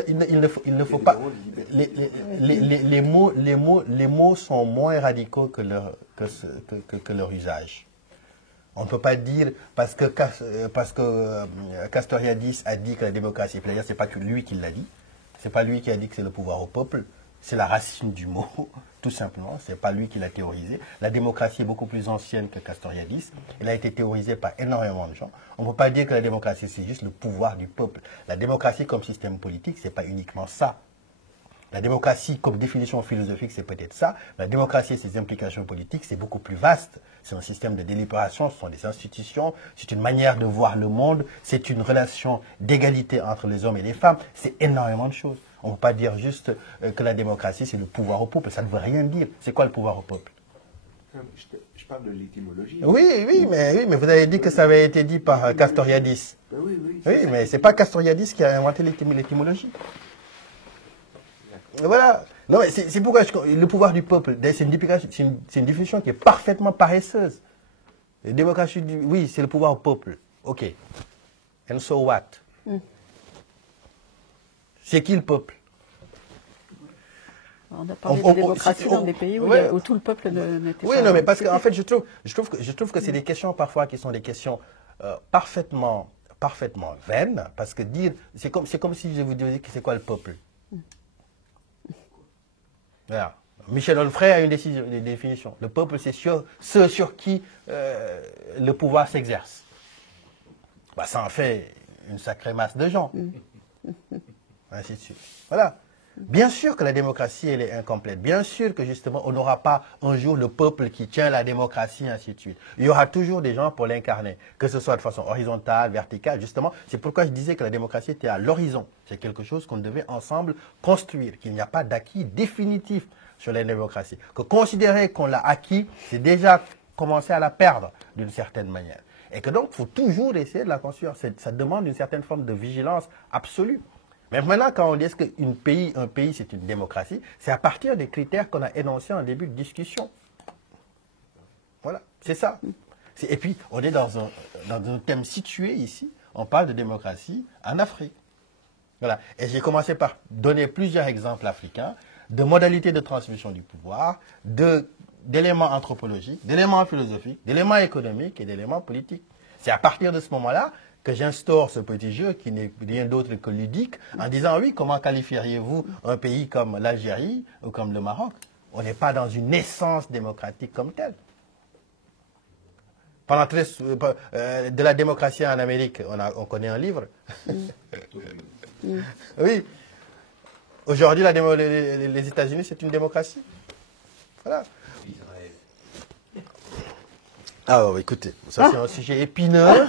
ne faut pas. Les mots sont moins radicaux que leur usage. On ne peut pas dire parce que Castoriadis a dit que la démocratie est planétaire, c'est pas lui qui l'a dit. C'est pas lui qui a dit que c'est le pouvoir au peuple. C'est la racine du mot, tout simplement. C'est pas lui qui l'a théorisé. La démocratie est beaucoup plus ancienne que Castoriadis. Elle a été théorisée par énormément de gens. On ne peut pas dire que la démocratie, c'est juste le pouvoir du peuple. La démocratie comme système politique, c'est pas uniquement ça. La démocratie comme définition philosophique, c'est peut-être ça. La démocratie et ses implications politiques, c'est beaucoup plus vaste. C'est un système de délibération, ce sont des institutions, c'est une manière de voir le monde, c'est une relation d'égalité entre les hommes et les femmes. C'est énormément de choses. On ne peut pas dire juste que la démocratie, c'est le pouvoir au peuple. Ça ne veut rien dire. C'est quoi le pouvoir au peuple? Je parle de l'étymologie. Oui, mais vous avez dit que ça avait été dit par Castoriadis. Oui, mais ce n'est pas Castoriadis qui a inventé l'étymologie. Voilà. Non, mais c'est pourquoi le pouvoir du peuple, c'est une définition qui est parfaitement paresseuse. La démocratie, oui, c'est le pouvoir au peuple. OK. And so what? C'est qui le peuple? On a parlé de démocratie dans des pays où tout le peuple n'était pas... Oui, non, mais parce qu'en fait, je trouve que c'est des questions parfois qui sont des questions parfaitement vaines, parce que dire, c'est comme si je vous disais que c'est quoi le peuple. Voilà. Michel Onfray a une définition. Le peuple, c'est ceux sur qui le pouvoir s'exerce. Bah, ça en fait une sacrée masse de gens. Ainsi de suite. Voilà. Bien sûr que la démocratie, elle est incomplète. Bien sûr que justement, on n'aura pas un jour le peuple qui tient la démocratie, ainsi de suite. Il y aura toujours des gens pour l'incarner, que ce soit de façon horizontale, verticale. Justement, c'est pourquoi je disais que la démocratie était à l'horizon. C'est quelque chose qu'on devait ensemble construire, qu'il n'y a pas d'acquis définitif sur la démocratie. Que considérer qu'on l'a acquis, c'est déjà commencer à la perdre d'une certaine manière. Et que donc, il faut toujours essayer de la construire. Ça demande une certaine forme de vigilance absolue. Mais maintenant, quand on dit qu'un pays, c'est une démocratie, c'est à partir des critères qu'on a énoncés en début de discussion. Voilà, c'est ça. Et puis, on est dans un thème situé ici. On parle de démocratie en Afrique. Voilà. Et j'ai commencé par donner plusieurs exemples africains de modalités de transmission du pouvoir, d'éléments anthropologiques, d'éléments philosophiques, d'éléments économiques et d'éléments politiques. C'est à partir de ce moment-là que j'instaure ce petit jeu qui n'est rien d'autre que ludique en disant oui, comment qualifieriez-vous un pays comme l'Algérie ou comme le Maroc? On n'est pas dans une essence démocratique comme telle. De la démocratie en Amérique, on connaît un livre. Oui. Aujourd'hui, les États-Unis, c'est une démocratie. Voilà. Ah, écoutez, ça c'est un sujet épineux.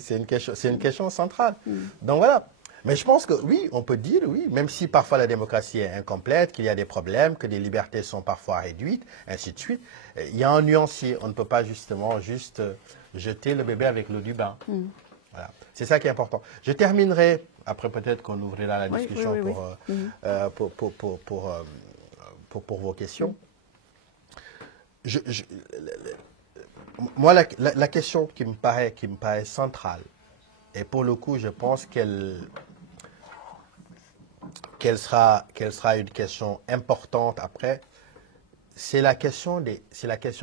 C'est une question centrale. Donc voilà. Mais je pense que oui, on peut dire oui, même si parfois la démocratie est incomplète, qu'il y a des problèmes, que les libertés sont parfois réduites, ainsi de suite. Il y a un nuancier. On ne peut pas justement juste jeter le bébé avec l'eau du bain. Voilà. C'est ça qui est important. Je terminerai, après peut-être qu'on ouvrira la discussion pour vos questions. Moi, la question qui me paraît centrale, et pour le coup, je pense qu'elle sera une question importante après, c'est la question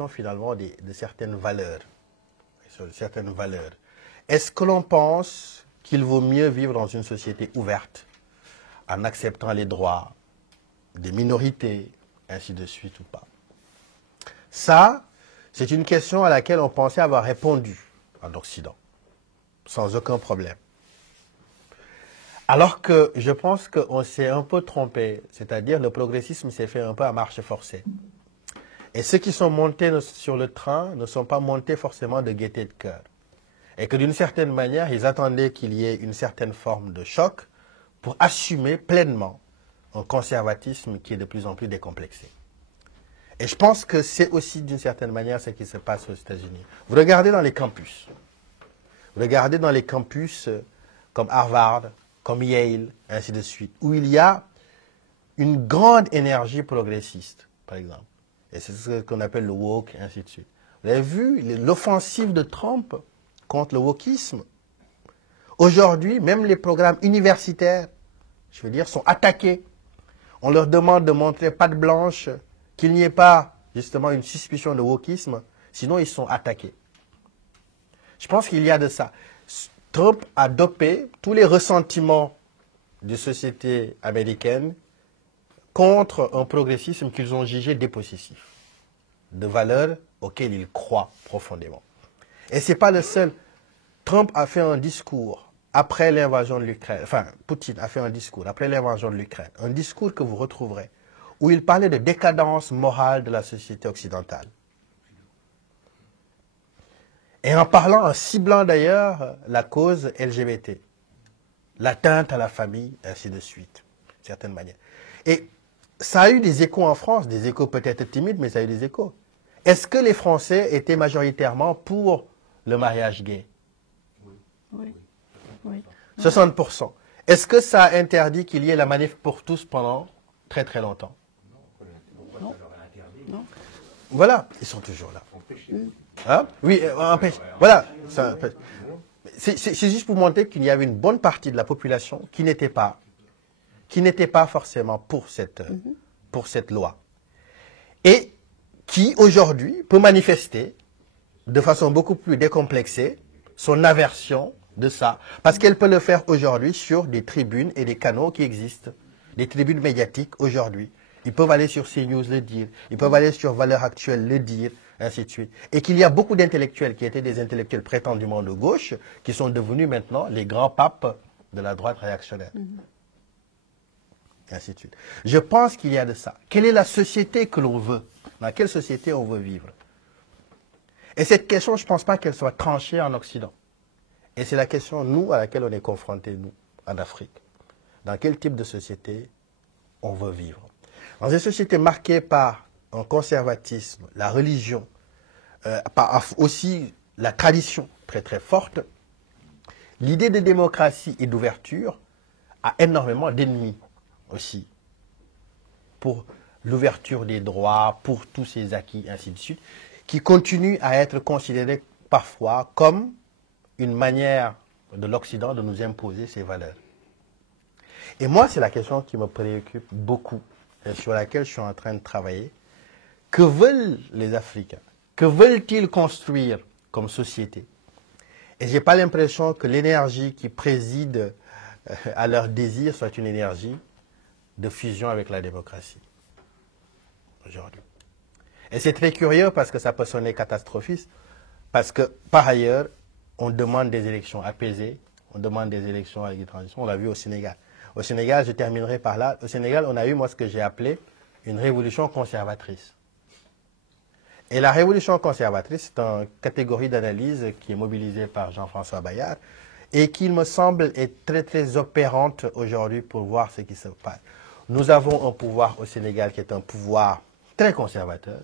finalement de certaines valeurs. Est-ce que l'on pense qu'il vaut mieux vivre dans une société ouverte, en acceptant les droits des minorités, ainsi de suite ou pas? Ça, c'est une question à laquelle on pensait avoir répondu en Occident, sans aucun problème. Alors que je pense qu'on s'est un peu trompé, c'est-à-dire le progressisme s'est fait un peu à marche forcée. Et ceux qui sont montés sur le train ne sont pas montés forcément de gaieté de cœur. Et que d'une certaine manière, ils attendaient qu'il y ait une certaine forme de choc pour assumer pleinement un conservatisme qui est de plus en plus décomplexé. Et je pense que c'est aussi d'une certaine manière ce qui se passe aux États-Unis. Vous regardez dans les campus. Vous regardez dans les campus comme Harvard, comme Yale, ainsi de suite, où il y a une grande énergie progressiste, par exemple. Et c'est ce qu'on appelle le woke, ainsi de suite. Vous avez vu l'offensive de Trump contre le wokisme. Aujourd'hui, même les programmes universitaires, je veux dire, sont attaqués. On leur demande de montrer patte blanche, qu'il n'y ait pas justement une suspicion de wokisme, sinon ils sont attaqués. Je pense qu'il y a de ça. Trump a dopé tous les ressentiments des sociétés américaines contre un progressisme qu'ils ont jugé dépossessif, de valeurs auxquelles ils croient profondément. Et ce n'est pas le seul. Trump a fait un discours après l'invasion de l'Ukraine, enfin, Poutine a fait un discours après l'invasion de l'Ukraine, un discours que vous retrouverez, où il parlait de décadence morale de la société occidentale. Et en parlant, en ciblant d'ailleurs la cause LGBT, l'atteinte à la famille, ainsi de suite, d'une certaine manière. Et ça a eu des échos en France, des échos peut-être timides, mais ça a eu des échos. Est-ce que les Français étaient majoritairement pour le mariage gay? Oui. Oui. 60%. Est-ce que ça a interdit qu'il y ait la manif pour tous pendant très très longtemps? Non. Non. Voilà, ils sont toujours là. Hein? Oui, empêche. Voilà. C'est juste pour montrer qu'il y avait une bonne partie de la population qui n'était pas forcément pour cette loi. Et qui, aujourd'hui, peut manifester de façon beaucoup plus décomplexée son aversion de ça. Parce qu'elle peut le faire aujourd'hui sur des tribunes et des canaux qui existent. Des tribunes médiatiques aujourd'hui. Ils peuvent aller sur CNews le dire. Ils peuvent aller sur Valeurs Actuelles le dire, ainsi de suite. Et qu'il y a beaucoup d'intellectuels qui étaient des intellectuels prétendument de gauche, qui sont devenus maintenant les grands papes de la droite réactionnaire. Ainsi de suite. Je pense qu'il y a de ça. Quelle est la société que l'on veut? Dans quelle société on veut vivre? Et cette question, je ne pense pas qu'elle soit tranchée en Occident. Et c'est la question, nous, à laquelle on est confrontés, nous, en Afrique. Dans quel type de société on veut vivre? Dans une société marquée par un conservatisme, la religion, par aussi la tradition très très forte, l'idée de démocratie et d'ouverture a énormément d'ennemis aussi. Pour l'ouverture des droits, pour tous ces acquis, ainsi de suite, qui continuent à être considérés parfois comme une manière de l'Occident de nous imposer ses valeurs. Et moi, c'est la question qui me préoccupe beaucoup et sur laquelle je suis en train de travailler. Que veulent les Africains? Que veulent-ils construire comme société? Et je n'ai pas l'impression que l'énergie qui préside à leur désir soit une énergie de fusion avec la démocratie aujourd'hui. Et c'est très curieux parce que ça peut sonner catastrophiste, parce que par ailleurs, on demande des élections apaisées, on demande des élections avec des transitions, on l'a vu au Sénégal. Au Sénégal, je terminerai par là, au Sénégal, on a eu, moi, ce que j'ai appelé une révolution conservatrice. Et la révolution conservatrice, c'est une catégorie d'analyse qui est mobilisée par Jean-François Bayard et qui, il me semble, est très, très opérante aujourd'hui pour voir ce qui se passe. Nous avons un pouvoir au Sénégal qui est un pouvoir très conservateur,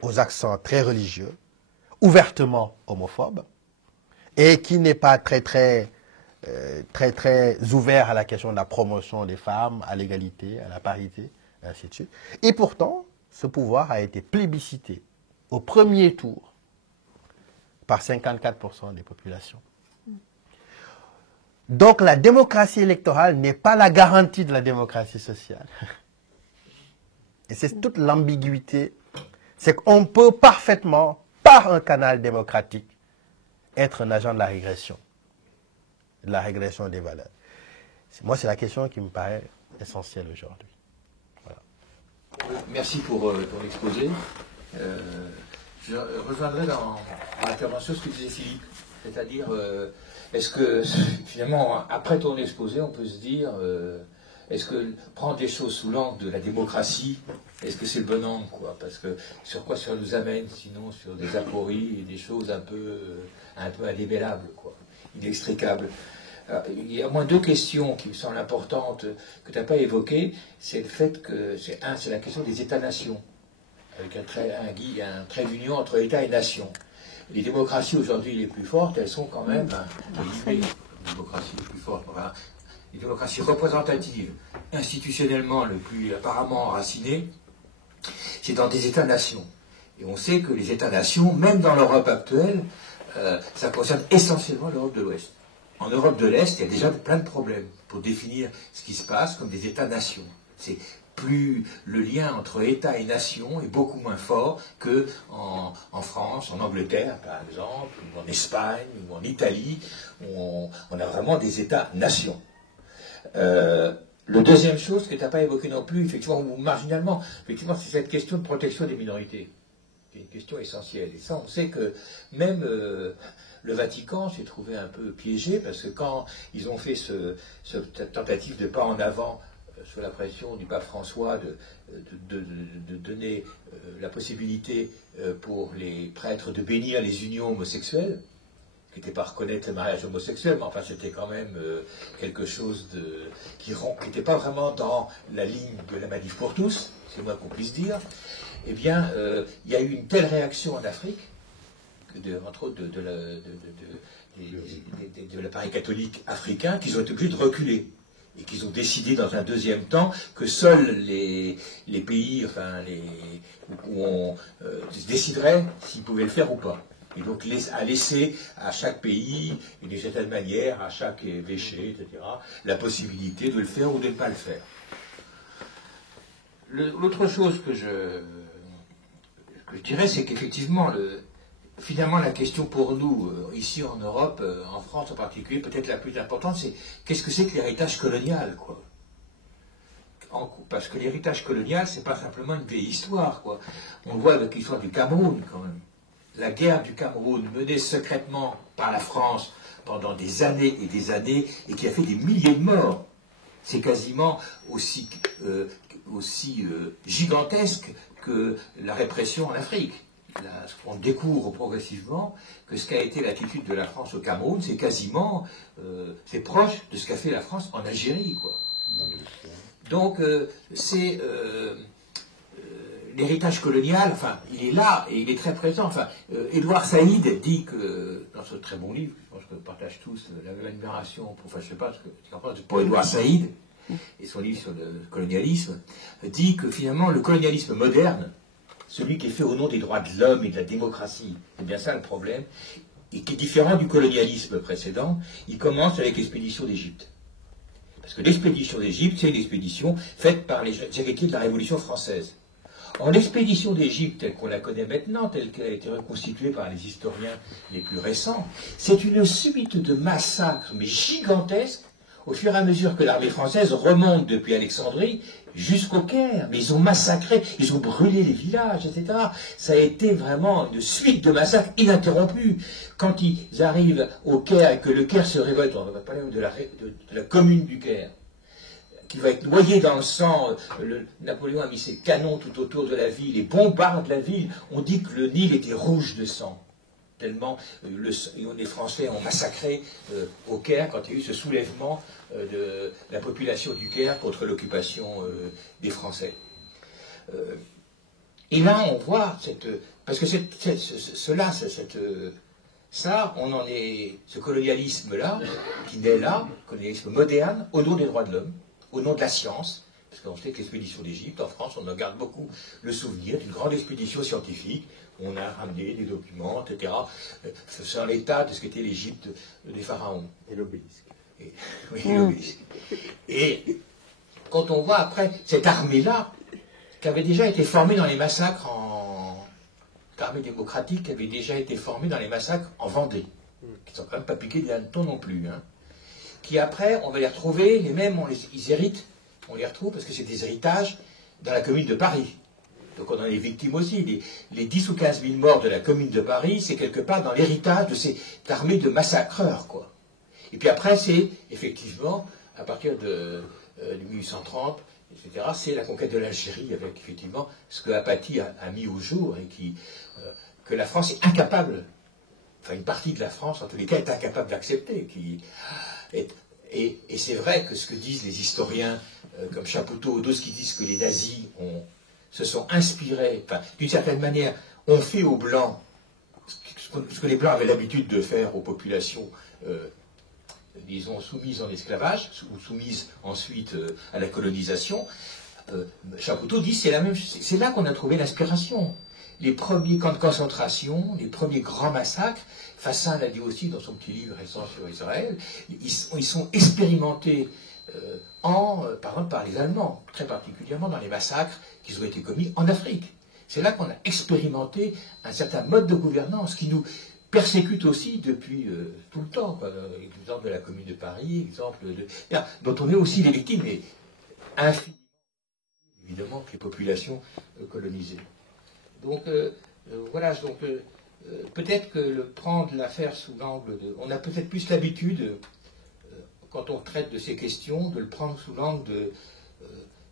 aux accents très religieux, ouvertement homophobe, et qui n'est pas très ouvert à la question de la promotion des femmes, à l'égalité, à la parité, ainsi de suite. Et pourtant, ce pouvoir a été plébiscité au premier tour par 54% des populations. Donc la démocratie électorale n'est pas la garantie de la démocratie sociale. Et c'est toute l'ambiguïté. C'est qu'on peut parfaitement, par un canal démocratique, être un agent de la régression des valeurs. Moi, c'est la question qui me paraît essentielle aujourd'hui. Voilà. Merci pour ton exposé. Je rejoindrai dans l'intervention ce que disait Philippe, c'est-à-dire, est-ce que finalement, après ton exposé, on peut se dire, est-ce que prendre des choses sous l'angle de la démocratie, est-ce que c'est le bon angle, quoi? Parce que sur quoi ça nous amène, sinon sur des apories et des choses un peu indébellables, quoi, inextricables. Alors, il y a au moins deux questions qui me semblent importantes que tu n'as pas évoquées. C'est le fait que, c'est la question des États-nations, avec un trait d'union entre État et nation. Les démocraties aujourd'hui les plus fortes, elles sont quand même les démocraties les plus fortes. Enfin, les démocraties représentatives, institutionnellement le plus apparemment enracinées, c'est dans des États-nations. Et on sait que les États-nations, même dans l'Europe actuelle, ça concerne essentiellement l'Europe de l'Ouest. En Europe de l'Est, il y a déjà plein de problèmes pour définir ce qui se passe comme des États-nations. C'est plus le lien entre État et nation est beaucoup moins fort qu'en France, en Angleterre par exemple, ou en Espagne, ou en Italie, où on a vraiment des États-nations. La deuxième chose que tu n'as pas évoquée non plus, effectivement, ou marginalement, effectivement, c'est cette question de protection des minorités. C'est une question essentielle. Et ça, on sait que même le Vatican s'est trouvé un peu piégé, parce que quand ils ont fait cette tentative de pas en avant, sous la pression du pape François, de donner la possibilité pour les prêtres de bénir les unions homosexuelles, qui n'était pas reconnaître le mariage homosexuel, mais enfin c'était quand même quelque chose qui n'était pas vraiment dans la ligne de la Manif pour tous, c'est le moins qu'on puisse dire. Eh bien, il y a eu une telle réaction en Afrique, entre autres de l'appareil catholique africain, qu'ils ont été obligés de reculer. Et qu'ils ont décidé dans un deuxième temps que seuls les pays où on déciderait s'ils pouvaient le faire ou pas. Et donc à laisser à chaque pays, d'une certaine manière, à chaque évêché, etc., la possibilité de le faire ou de ne pas le faire. L'autre chose que je dirais, c'est qu'effectivement, finalement, la question pour nous, ici en Europe, en France en particulier, peut-être la plus importante, c'est qu'est-ce que c'est que l'héritage colonial, quoi. Parce que l'héritage colonial, c'est pas simplement une vieille histoire, quoi. On le voit avec l'histoire du Cameroun, quand même. La guerre du Cameroun, menée secrètement par la France pendant des années et des années, et qui a fait des milliers de morts, c'est quasiment aussi gigantesque que la répression en Afrique. On découvre progressivement que ce qu'a été l'attitude de la France au Cameroun, c'est quasiment, c'est proche de ce qu'a fait la France en Algérie, quoi. Donc, c'est l'héritage colonial, enfin, il est là et il est très présent. Enfin, Édouard Saïd dit que, dans ce très bon livre, je pense que nous partage tous la même admiration pour, enfin, je sais pas, pour Édouard Saïd et son livre sur le colonialisme, dit que finalement, le colonialisme moderne, celui qui est fait au nom des droits de l'homme et de la démocratie, c'est bien ça le problème, et qui est différent du colonialisme précédent, il commence avec l'expédition d'Égypte. Parce que l'expédition d'Égypte, c'est une expédition faite par les héritiers de la Révolution française. Or, l'expédition d'Égypte, telle qu'on la connaît maintenant, telle qu'elle a été reconstituée par les historiens les plus récents, c'est une suite de massacres, mais gigantesques, au fur et à mesure que l'armée française remonte depuis Alexandrie jusqu'au Caire. Mais ils ont massacré, ils ont brûlé les villages, etc. Ça a été vraiment une suite de massacres ininterrompus. Quand ils arrivent au Caire et que le Caire se révolte, on va parler de la commune du Caire, qui va être noyé dans le sang. Napoléon a mis ses canons tout autour de la ville et bombarde la ville. On dit que le Nil était rouge de sang. Tellement les Français ont massacré au Caire quand il y a eu ce soulèvement de la population du Caire contre l'occupation des Français. Et là, on voit parce que on en est, ce colonialisme-là, qui naît là, colonialisme moderne, au nom des droits de l'homme, au nom de la science, parce qu'on sait que l'expédition d'Égypte, en France, on en garde beaucoup le souvenir d'une grande expédition scientifique. On a ramené des documents, etc., sur l'état de ce qu'était l'Égypte des pharaons. Et l'obélisque. Oui, l'obélisque. Et quand on voit après cette armée-là, qui avait déjà été formée dans les massacres cette armée démocratique qui avait déjà été formée dans les massacres en Vendée, qui ne sont quand même pas piqués des hannetons non plus, hein, qui après, on va les retrouver, les mêmes, ils héritent, on les retrouve parce que c'est des héritages dans la commune de Paris. Donc on en est victime aussi. Les 10 ou 15 000 morts de la commune de Paris, c'est quelque part dans l'héritage de cette armée de massacreurs, quoi. Et puis après, c'est effectivement, à partir de de 1830, etc., c'est la conquête de l'Algérie avec effectivement ce que Apathy a mis au jour et que la France est incapable, enfin une partie de la France en tous les cas est incapable d'accepter. Et c'est vrai que ce que disent les historiens comme Chapoutot ou d'autres qui disent que les nazis se sont inspirés, enfin d'une certaine manière, ont fait aux Blancs ce que les Blancs avaient l'habitude de faire aux populations disons, soumises en esclavage, ou soumises ensuite à la colonisation, Chapoutot dit c'est là qu'on a trouvé l'inspiration. Les premiers camps de concentration, les premiers grands massacres, Fassin l'a dit aussi dans son petit livre récent sur Israël, ils sont expérimentés par exemple par les Allemands, très particulièrement dans les massacres qui ont été commis en Afrique. C'est là qu'on a expérimenté un certain mode de gouvernance qui nous persécute aussi depuis tout le temps. Exemple de la Commune de Paris, dont on est aussi les victimes, mais infiniment, évidemment, que les populations colonisées. Donc, voilà, donc peut-être que prendre l'affaire sous l'angle de... On a peut-être plus l'habitude, quand on traite de ces questions, de le prendre sous l'angle de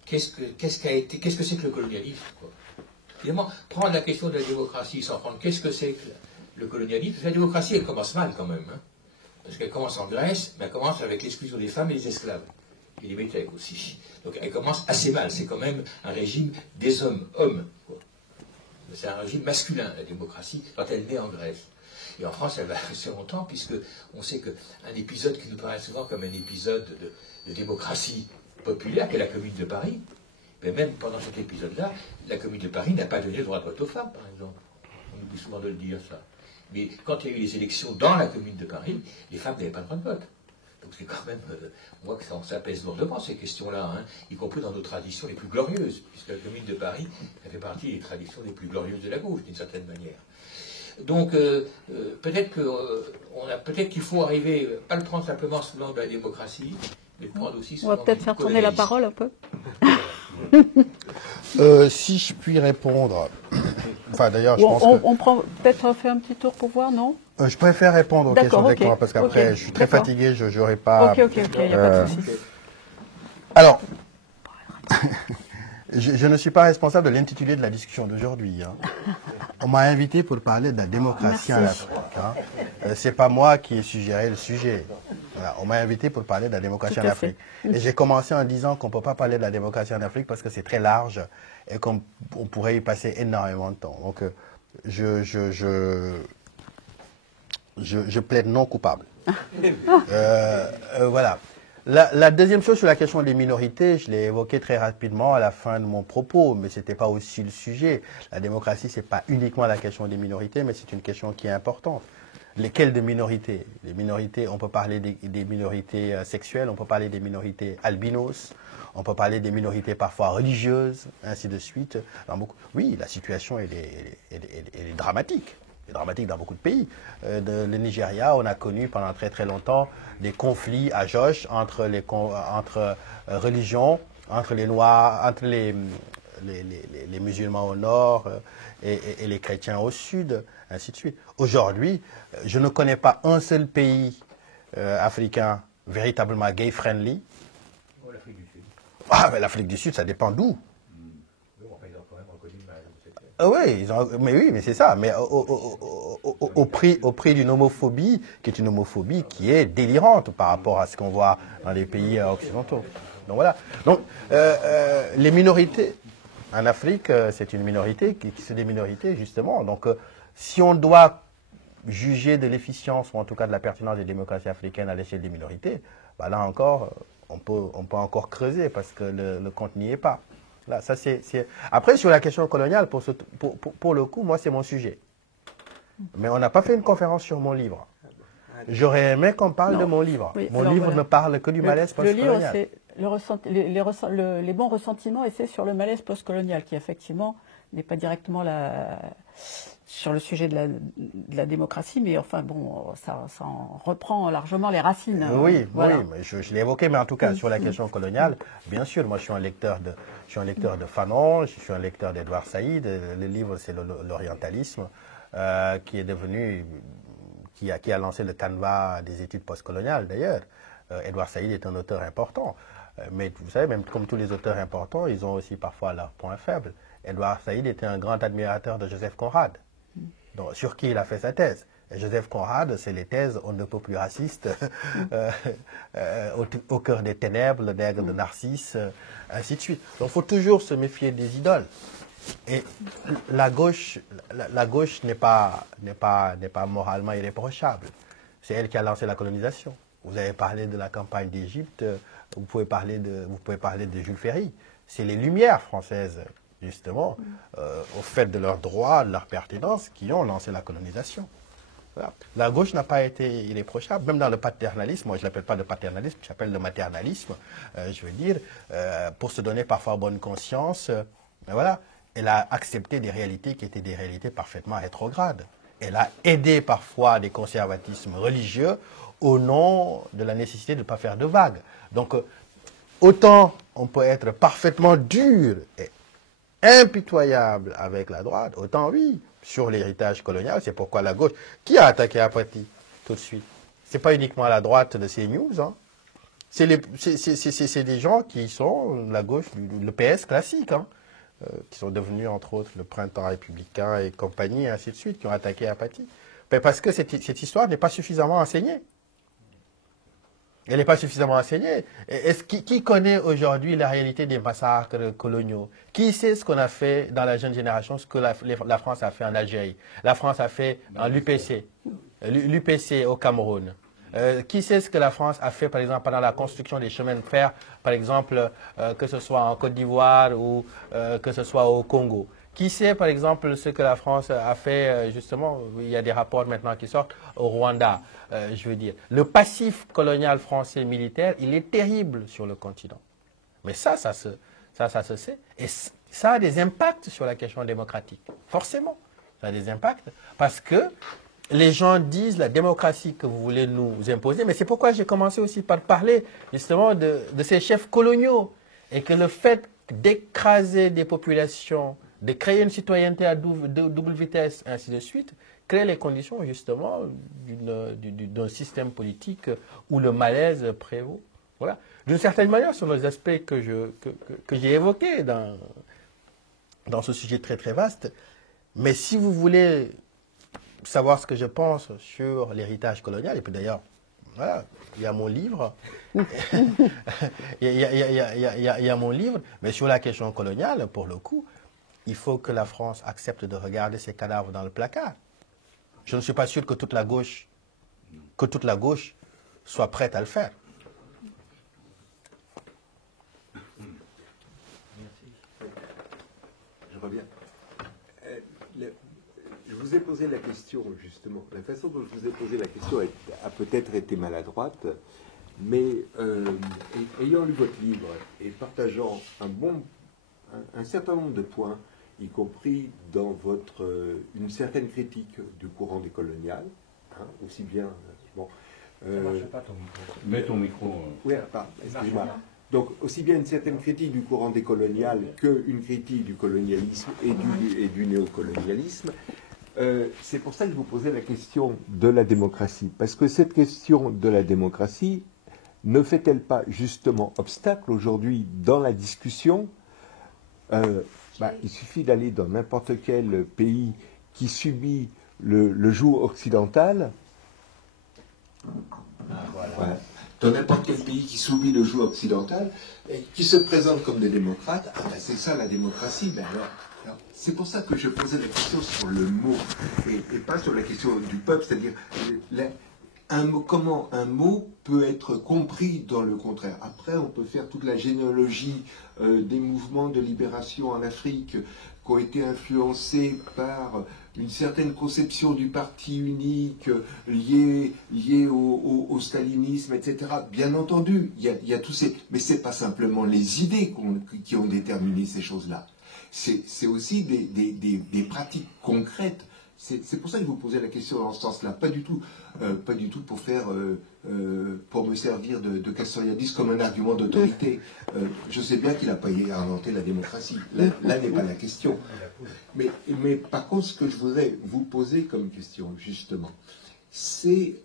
qu'est-ce que c'est que le colonialisme, quoi. Évidemment, prendre la question de la démocratie sans prendre qu'est-ce que c'est que le colonialisme, parce que la démocratie, elle commence mal quand même, hein, parce qu'elle commence en Grèce, mais elle commence avec l'exclusion des femmes et des esclaves, et des métèques aussi. Donc elle commence assez mal, c'est quand même un régime des hommes, c'est un régime masculin, la démocratie, quand elle naît en Grèce. Et en France, elle va rester longtemps, puisque on sait qu'un épisode qui nous paraît souvent comme un épisode de démocratie populaire, qui est la Commune de Paris, mais même pendant cet épisode-là, la Commune de Paris n'a pas donné le droit de vote aux femmes, par exemple. On oublie souvent de le dire, ça. Mais quand il y a eu les élections dans la Commune de Paris, les femmes n'avaient pas le droit de vote. Donc c'est quand même, on voit que ça pèse lourdement, ces questions-là, hein, y compris dans nos traditions les plus glorieuses, puisque la Commune de Paris, elle fait partie des traditions les plus glorieuses de la gauche, d'une certaine manière. Donc peut-être qu'il faut arriver, pas le prendre simplement sous l'angle de la démocratie, mais le prendre aussi sous On va l'angle peut-être du faire tourner la colonialisme. parole un peu. Si je puis répondre, enfin d'ailleurs, je pense On prend peut-être fait un petit tour pour voir, non? je préfère répondre aux questions D'accord, directement ok. parce qu'après, Ok, je suis très d'accord. fatigué, je n'aurai pas. Ok, il n'y a pas de souci. Alors, je ne suis pas responsable de l'intitulé de la discussion d'aujourd'hui, hein. On m'a invité pour parler de la démocratie en Afrique, hein. C'est pas moi qui ai suggéré le sujet. Voilà, on m'a invité pour parler de la démocratie Tout en à Afrique. fait. Et j'ai commencé en disant qu'on ne peut pas parler de la démocratie en Afrique parce que c'est très large et qu'on pourrait y passer énormément de temps. Donc, je plaide non coupable. Voilà. La deuxième chose sur la question des minorités, je l'ai évoqué très rapidement à la fin de mon propos, mais ce n'était pas aussi le sujet. La démocratie, ce n'est pas uniquement la question des minorités, mais c'est une question qui est importante. Lesquelles de minorités? Les minorités, on peut parler des minorités sexuelles, on peut parler des minorités albinos, on peut parler des minorités parfois religieuses, ainsi de suite. Oui, la situation elle est dramatique. C'est dramatique dans beaucoup de pays. Le Nigeria, on a connu pendant très très longtemps des conflits à Jos entre religions, entre les Noirs, entre les musulmans au nord et les chrétiens au sud, ainsi de suite. Aujourd'hui, je ne connais pas un seul pays africain véritablement gay-friendly. Oh, l'Afrique du Sud. Ah, mais l'Afrique du Sud, ça dépend d'où. Ils ont quand même reconnu Oui, mais c'est ça. Mais au prix d'une homophobie qui est une homophobie qui est délirante par rapport à ce qu'on voit dans les pays occidentaux. Donc voilà. Donc les minorités en Afrique, c'est une minorité qui sont des minorités justement. Donc si on doit juger de l'efficience ou en tout cas de la pertinence des démocraties africaines à l'échelle des minorités, bah là encore, on peut encore creuser parce que le compte n'y est pas. Là, ça Après, sur la question coloniale, pour le coup, moi, c'est mon sujet. Mais on n'a pas fait une conférence sur mon livre. J'aurais aimé qu'on parle de mon livre. Oui, mon alors livre voilà. ne parle que du malaise postcolonial. Le livre, c'est les bons ressentiments, et c'est sur le malaise postcolonial, qui effectivement n'est pas directement sur le sujet de la démocratie, mais enfin bon, ça en reprend largement les racines. Oui, voilà. oui, mais je l'ai évoqué, mais en tout cas, sur la question coloniale, bien sûr, moi je suis un lecteur de Fanon, je suis un lecteur d'Edouard Saïd. Le livre, c'est l'orientalisme, qui a lancé le canevas des études postcoloniales, d'ailleurs. Edouard Saïd est un auteur important. Mais vous savez, même comme tous les auteurs importants, ils ont aussi parfois leurs points faibles. Édouard Saïd était un grand admirateur de Joseph Conrad, donc, sur qui il a fait sa thèse. Et Joseph Conrad, c'est les thèses on ne peut plus racistes, au cœur des ténèbres, le nègre de Narcisse, ainsi de suite. Donc il faut toujours se méfier des idoles. Et la gauche n'est pas moralement irréprochable. C'est elle qui a lancé la colonisation. Vous avez parlé de la campagne d'Égypte, vous pouvez parler de Jules Ferry. C'est les Lumières françaises, justement, au fait de leur droit, de leur pertinence, qui ont lancé la colonisation. Voilà. La gauche n'a pas été irréprochable, même dans le paternalisme. Moi, je ne l'appelle pas le paternalisme, je l'appelle le maternalisme, je veux dire, pour se donner parfois bonne conscience. Voilà. Elle a accepté des réalités qui étaient des réalités parfaitement rétrogrades. Elle a aidé parfois des conservatismes religieux au nom de la nécessité de ne pas faire de vagues. Donc, autant on peut être parfaitement dur et impitoyable avec la droite, autant oui, sur l'héritage colonial, c'est pourquoi la gauche, qui a attaqué Apathy tout de suite? Ce n'est pas uniquement la droite de CNews, hein. C'est des gens qui sont la gauche, le PS classique, hein, qui sont devenus entre autres le Printemps républicain et compagnie, et ainsi de suite, qui ont attaqué Apathy. Mais parce que cette histoire n'est pas suffisamment enseignée. Elle n'est pas suffisamment enseignée. Qui connaît aujourd'hui la réalité des massacres coloniaux? Qui sait ce qu'on a fait dans la jeune génération, ce que la France a fait en Algérie? La France a fait en l'UPC au Cameroun. Qui sait ce que la France a fait, par exemple, pendant la construction des chemins de fer, par exemple, que ce soit en Côte d'Ivoire ou que ce soit au Congo? Qui sait, par exemple, ce que la France a fait, justement, il y a des rapports maintenant qui sortent, au Rwanda, je veux dire. Le passif colonial français militaire, il est terrible sur le continent. Mais ça se sait. Et ça a des impacts sur la question démocratique. Forcément, ça a des impacts. Parce que les gens disent la démocratie que vous voulez nous imposer. Mais c'est pourquoi j'ai commencé aussi par parler, justement, de ces chefs coloniaux. Et que le fait d'écraser des populations, de créer une citoyenneté à double vitesse, ainsi de suite, crée les conditions justement d'un système politique où le malaise prévaut. Voilà. D'une certaine manière, ce sont les aspects que j'ai évoqués dans ce sujet très très vaste. Mais si vous voulez savoir ce que je pense sur l'héritage colonial, et puis d'ailleurs, voilà, il y a mon livre, il y a mon livre, mais sur la question coloniale, pour le coup, il faut que la France accepte de regarder ses cadavres dans le placard. Je ne suis pas sûr que toute la gauche soit prête à le faire. Je reviens. Je vous ai posé la question, justement. La façon dont je vous ai posé la question a peut-être été maladroite, mais ayant lu votre livre et partageant un certain nombre de points, y compris dans une certaine critique du courant décolonial, hein, aussi bien... bon, Ça ne marche pas ton micro. Mets ton micro. Oui, excuse-moi. Donc, aussi bien une certaine critique du courant décolonial qu'une critique du colonialisme et du néocolonialisme, c'est pour ça que je vous posais la question de la démocratie. Parce que cette question de la démocratie ne fait-elle pas justement obstacle aujourd'hui dans la discussion? Il suffit d'aller dans n'importe quel pays qui subit le joug occidental. Voilà. Dans n'importe quel pays qui subit le joug occidental, et qui se présente comme des démocrates, c'est ça la démocratie. Alors, c'est pour ça que je posais la question sur le mot, et pas sur la question du peuple, c'est-à-dire comment un mot peut être compris dans le contraire. Après, on peut faire toute la généalogie des mouvements de libération en Afrique qui ont été influencés par une certaine conception du parti unique lié au stalinisme, etc. Bien entendu, il y a tous ces... Mais ce n'est pas simplement les idées qui ont déterminé ces choses-là. C'est aussi des pratiques concrètes. C'est pour ça que je vous posais la question dans ce sens-là, pas du tout pour me servir de Castoriadis comme un argument d'autorité. Je sais bien qu'il n'a pas inventé la démocratie. Là n'est pas la question. Mais par contre, ce que je voudrais vous poser comme question, justement, c'est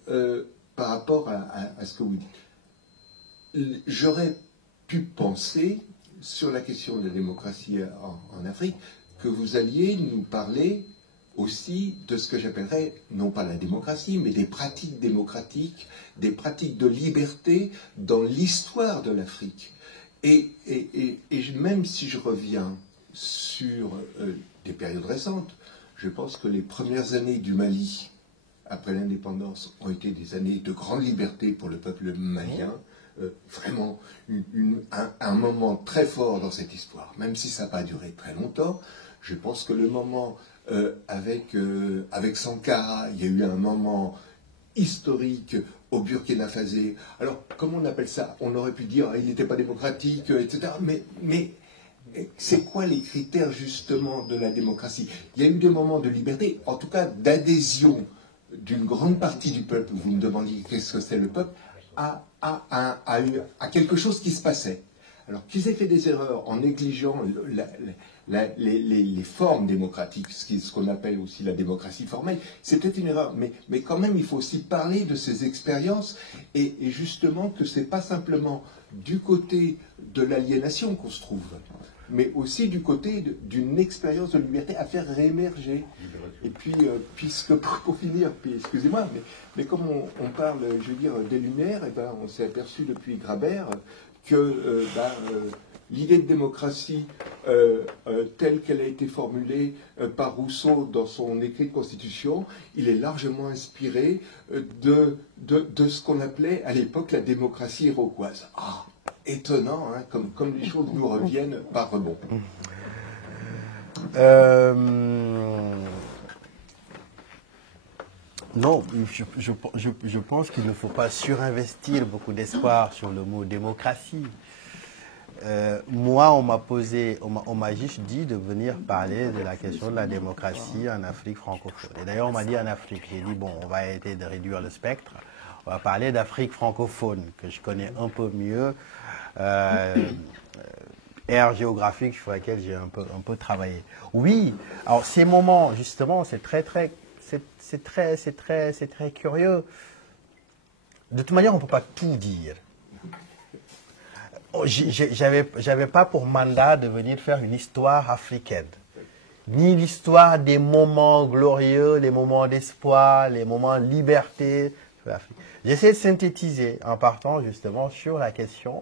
par rapport à ce que vous dites. J'aurais pu penser, sur la question de la démocratie en Afrique, que vous alliez nous parler aussi de ce que j'appellerais, non pas la démocratie, mais des pratiques démocratiques, des pratiques de liberté dans l'histoire de l'Afrique. Et même si je reviens sur des périodes récentes, je pense que les premières années du Mali, après l'indépendance, ont été des années de grande liberté pour le peuple malien. Vraiment un moment très fort dans cette histoire, même si ça n'a pas duré très longtemps. Je pense que le moment avec Sankara, il y a eu un moment historique au Burkina Faso. Alors, comment on appelle ça? On aurait pu dire il n'était pas démocratique, etc. Mais c'est quoi les critères justement de la démocratie? Il y a eu des moments de liberté, en tout cas d'adhésion d'une grande partie du peuple. Vous me demandiez qu'est-ce que c'est le peuple, à quelque chose qui se passait. Alors qu'ils aient fait des erreurs en négligeant les formes démocratiques, ce qu'on appelle aussi la démocratie formelle, c'est peut-être une erreur, mais quand même il faut aussi parler de ces expériences et justement que c'est pas simplement du côté de l'aliénation qu'on se trouve, mais aussi du côté d'une expérience de liberté à faire réémerger. Et puis, puisque pour finir, puis excusez-moi, mais comme on parle, je veux dire, des Lumières, et ben, on s'est aperçu depuis Grabert que l'idée de démocratie telle qu'elle a été formulée par Rousseau dans son écrit de Constitution, il est largement inspiré de ce qu'on appelait à l'époque la démocratie iroquoise. Ah, étonnant, hein, comme les choses nous reviennent par rebond. Non, je pense qu'il ne faut pas surinvestir beaucoup d'espoir sur le mot démocratie. Moi, on m'a juste dit de venir parler de la question de la démocratie en Afrique francophone. Et d'ailleurs, on m'a dit en Afrique. J'ai dit, bon, on va essayer de réduire le spectre. On va parler d'Afrique francophone, que je connais un peu mieux. Aire géographique sur laquelle j'ai un peu travaillé. Oui, alors ces moments, justement, c'est très curieux. De toute manière, on ne peut pas tout dire. J'avais pas pour mandat de venir faire une histoire africaine, ni l'histoire des moments glorieux, les moments d'espoir, les moments de liberté. J'essaie de synthétiser en partant justement sur la question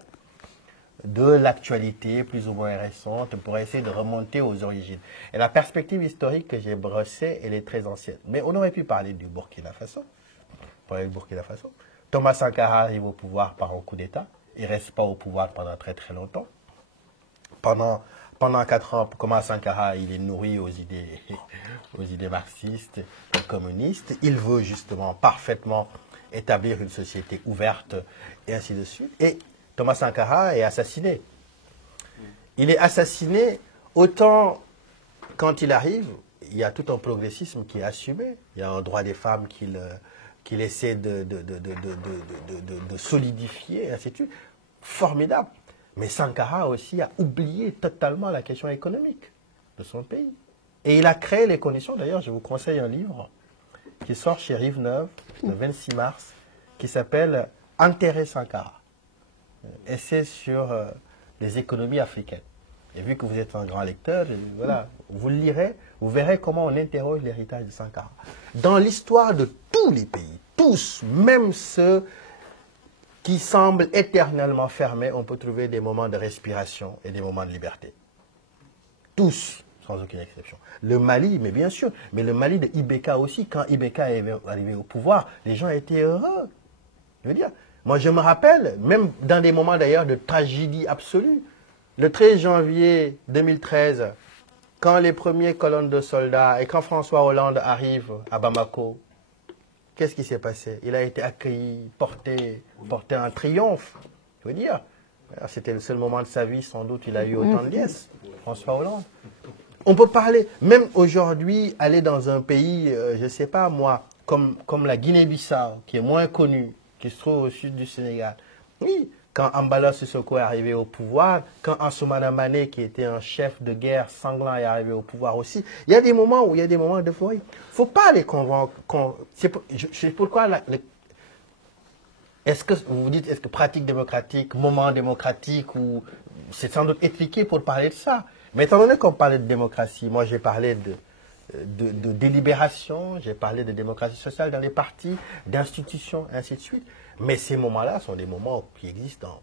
de l'actualité plus ou moins récente pour essayer de remonter aux origines. Et la perspective historique que j'ai brossée, elle est très ancienne. Mais on aurait pu parler du Burkina Faso. Thomas Sankara arrive au pouvoir par un coup d'État. Il ne reste pas au pouvoir pendant très très longtemps. Pendant 4 ans, Thomas Sankara, il est nourri aux idées marxistes et communistes. Il veut justement parfaitement établir une société ouverte et ainsi de suite. Et Thomas Sankara est assassiné. Il est assassiné autant quand il arrive, il y a tout un progressisme qui est assumé. Il y a un droit des femmes qu'il essaie de solidifier, et ainsi de suite. Formidable. Mais Sankara aussi a oublié totalement la question économique de son pays. Et il a créé les conditions, d'ailleurs, je vous conseille un livre qui sort chez Rive Neuve le 26 mars, qui s'appelle « Enterrer Sankara ». Essai sur les économies africaines. Et vu que vous êtes un grand lecteur, voilà, vous le lirez, vous verrez comment on interroge l'héritage de Sankara. Dans l'histoire de tous les pays, tous, même ceux qui semblent éternellement fermés, on peut trouver des moments de respiration et des moments de liberté. Tous, sans aucune exception. Le Mali, mais bien sûr, mais le Mali de Ibeka aussi, quand Ibeka est arrivé au pouvoir, les gens étaient heureux. Je veux dire, moi je me rappelle, même dans des moments d'ailleurs de tragédie absolue, le 13 janvier 2013, quand les premières colonnes de soldats et quand François Hollande arrive à Bamako, qu'est-ce qui s'est passé? Il a été accueilli, porté en triomphe, je veux dire. C'était le seul moment de sa vie, sans doute, il a eu autant de liesse, François Hollande. On peut parler, même aujourd'hui, aller dans un pays, je ne sais pas moi, comme la Guinée-Bissau, qui est moins connue, qui se trouve au sud du Sénégal. Oui, quand Ambala Sissoko est arrivé au pouvoir, quand Ansoumana Mané, qui était un chef de guerre sanglant, est arrivé au pouvoir aussi, il y a des moments où il y a des moments d'euphorie. Il ne faut pas les convaincre. C'est pourquoi Est-ce que vous vous dites, est-ce que pratique démocratique, moment démocratique, ou c'est sans doute étriqué pour parler de ça. Mais étant donné qu'on parlait de démocratie, moi j'ai parlé de délibération, j'ai parlé de démocratie sociale dans les partis, d'institutions, ainsi de suite. Mais ces moments-là sont des moments qui existent dans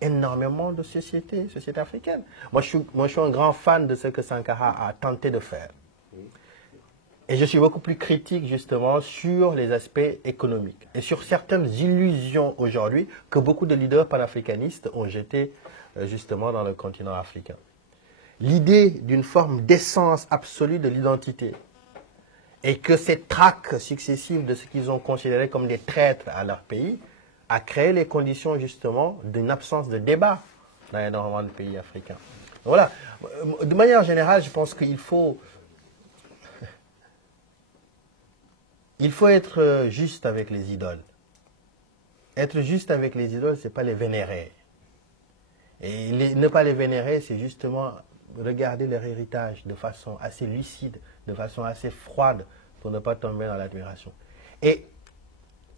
énormément de sociétés africaines. Moi je suis un grand fan de ce que Sankara a tenté de faire. Et je suis beaucoup plus critique justement sur les aspects économiques et sur certaines illusions aujourd'hui que beaucoup de leaders panafricanistes ont jetées justement dans le continent africain. L'idée d'une forme d'essence absolue de l'identité et que ces traques successives de ce qu'ils ont considéré comme des traîtres à leur pays a créé les conditions justement d'une absence de débat dans énormément de pays africains. Voilà. De manière générale, je pense qu'il faut être juste avec les idoles. Être juste avec les idoles, ce n'est pas les vénérer. Et ne pas les vénérer, c'est justement regarder leur héritage de façon assez lucide, de façon assez froide, pour ne pas tomber dans l'admiration. Et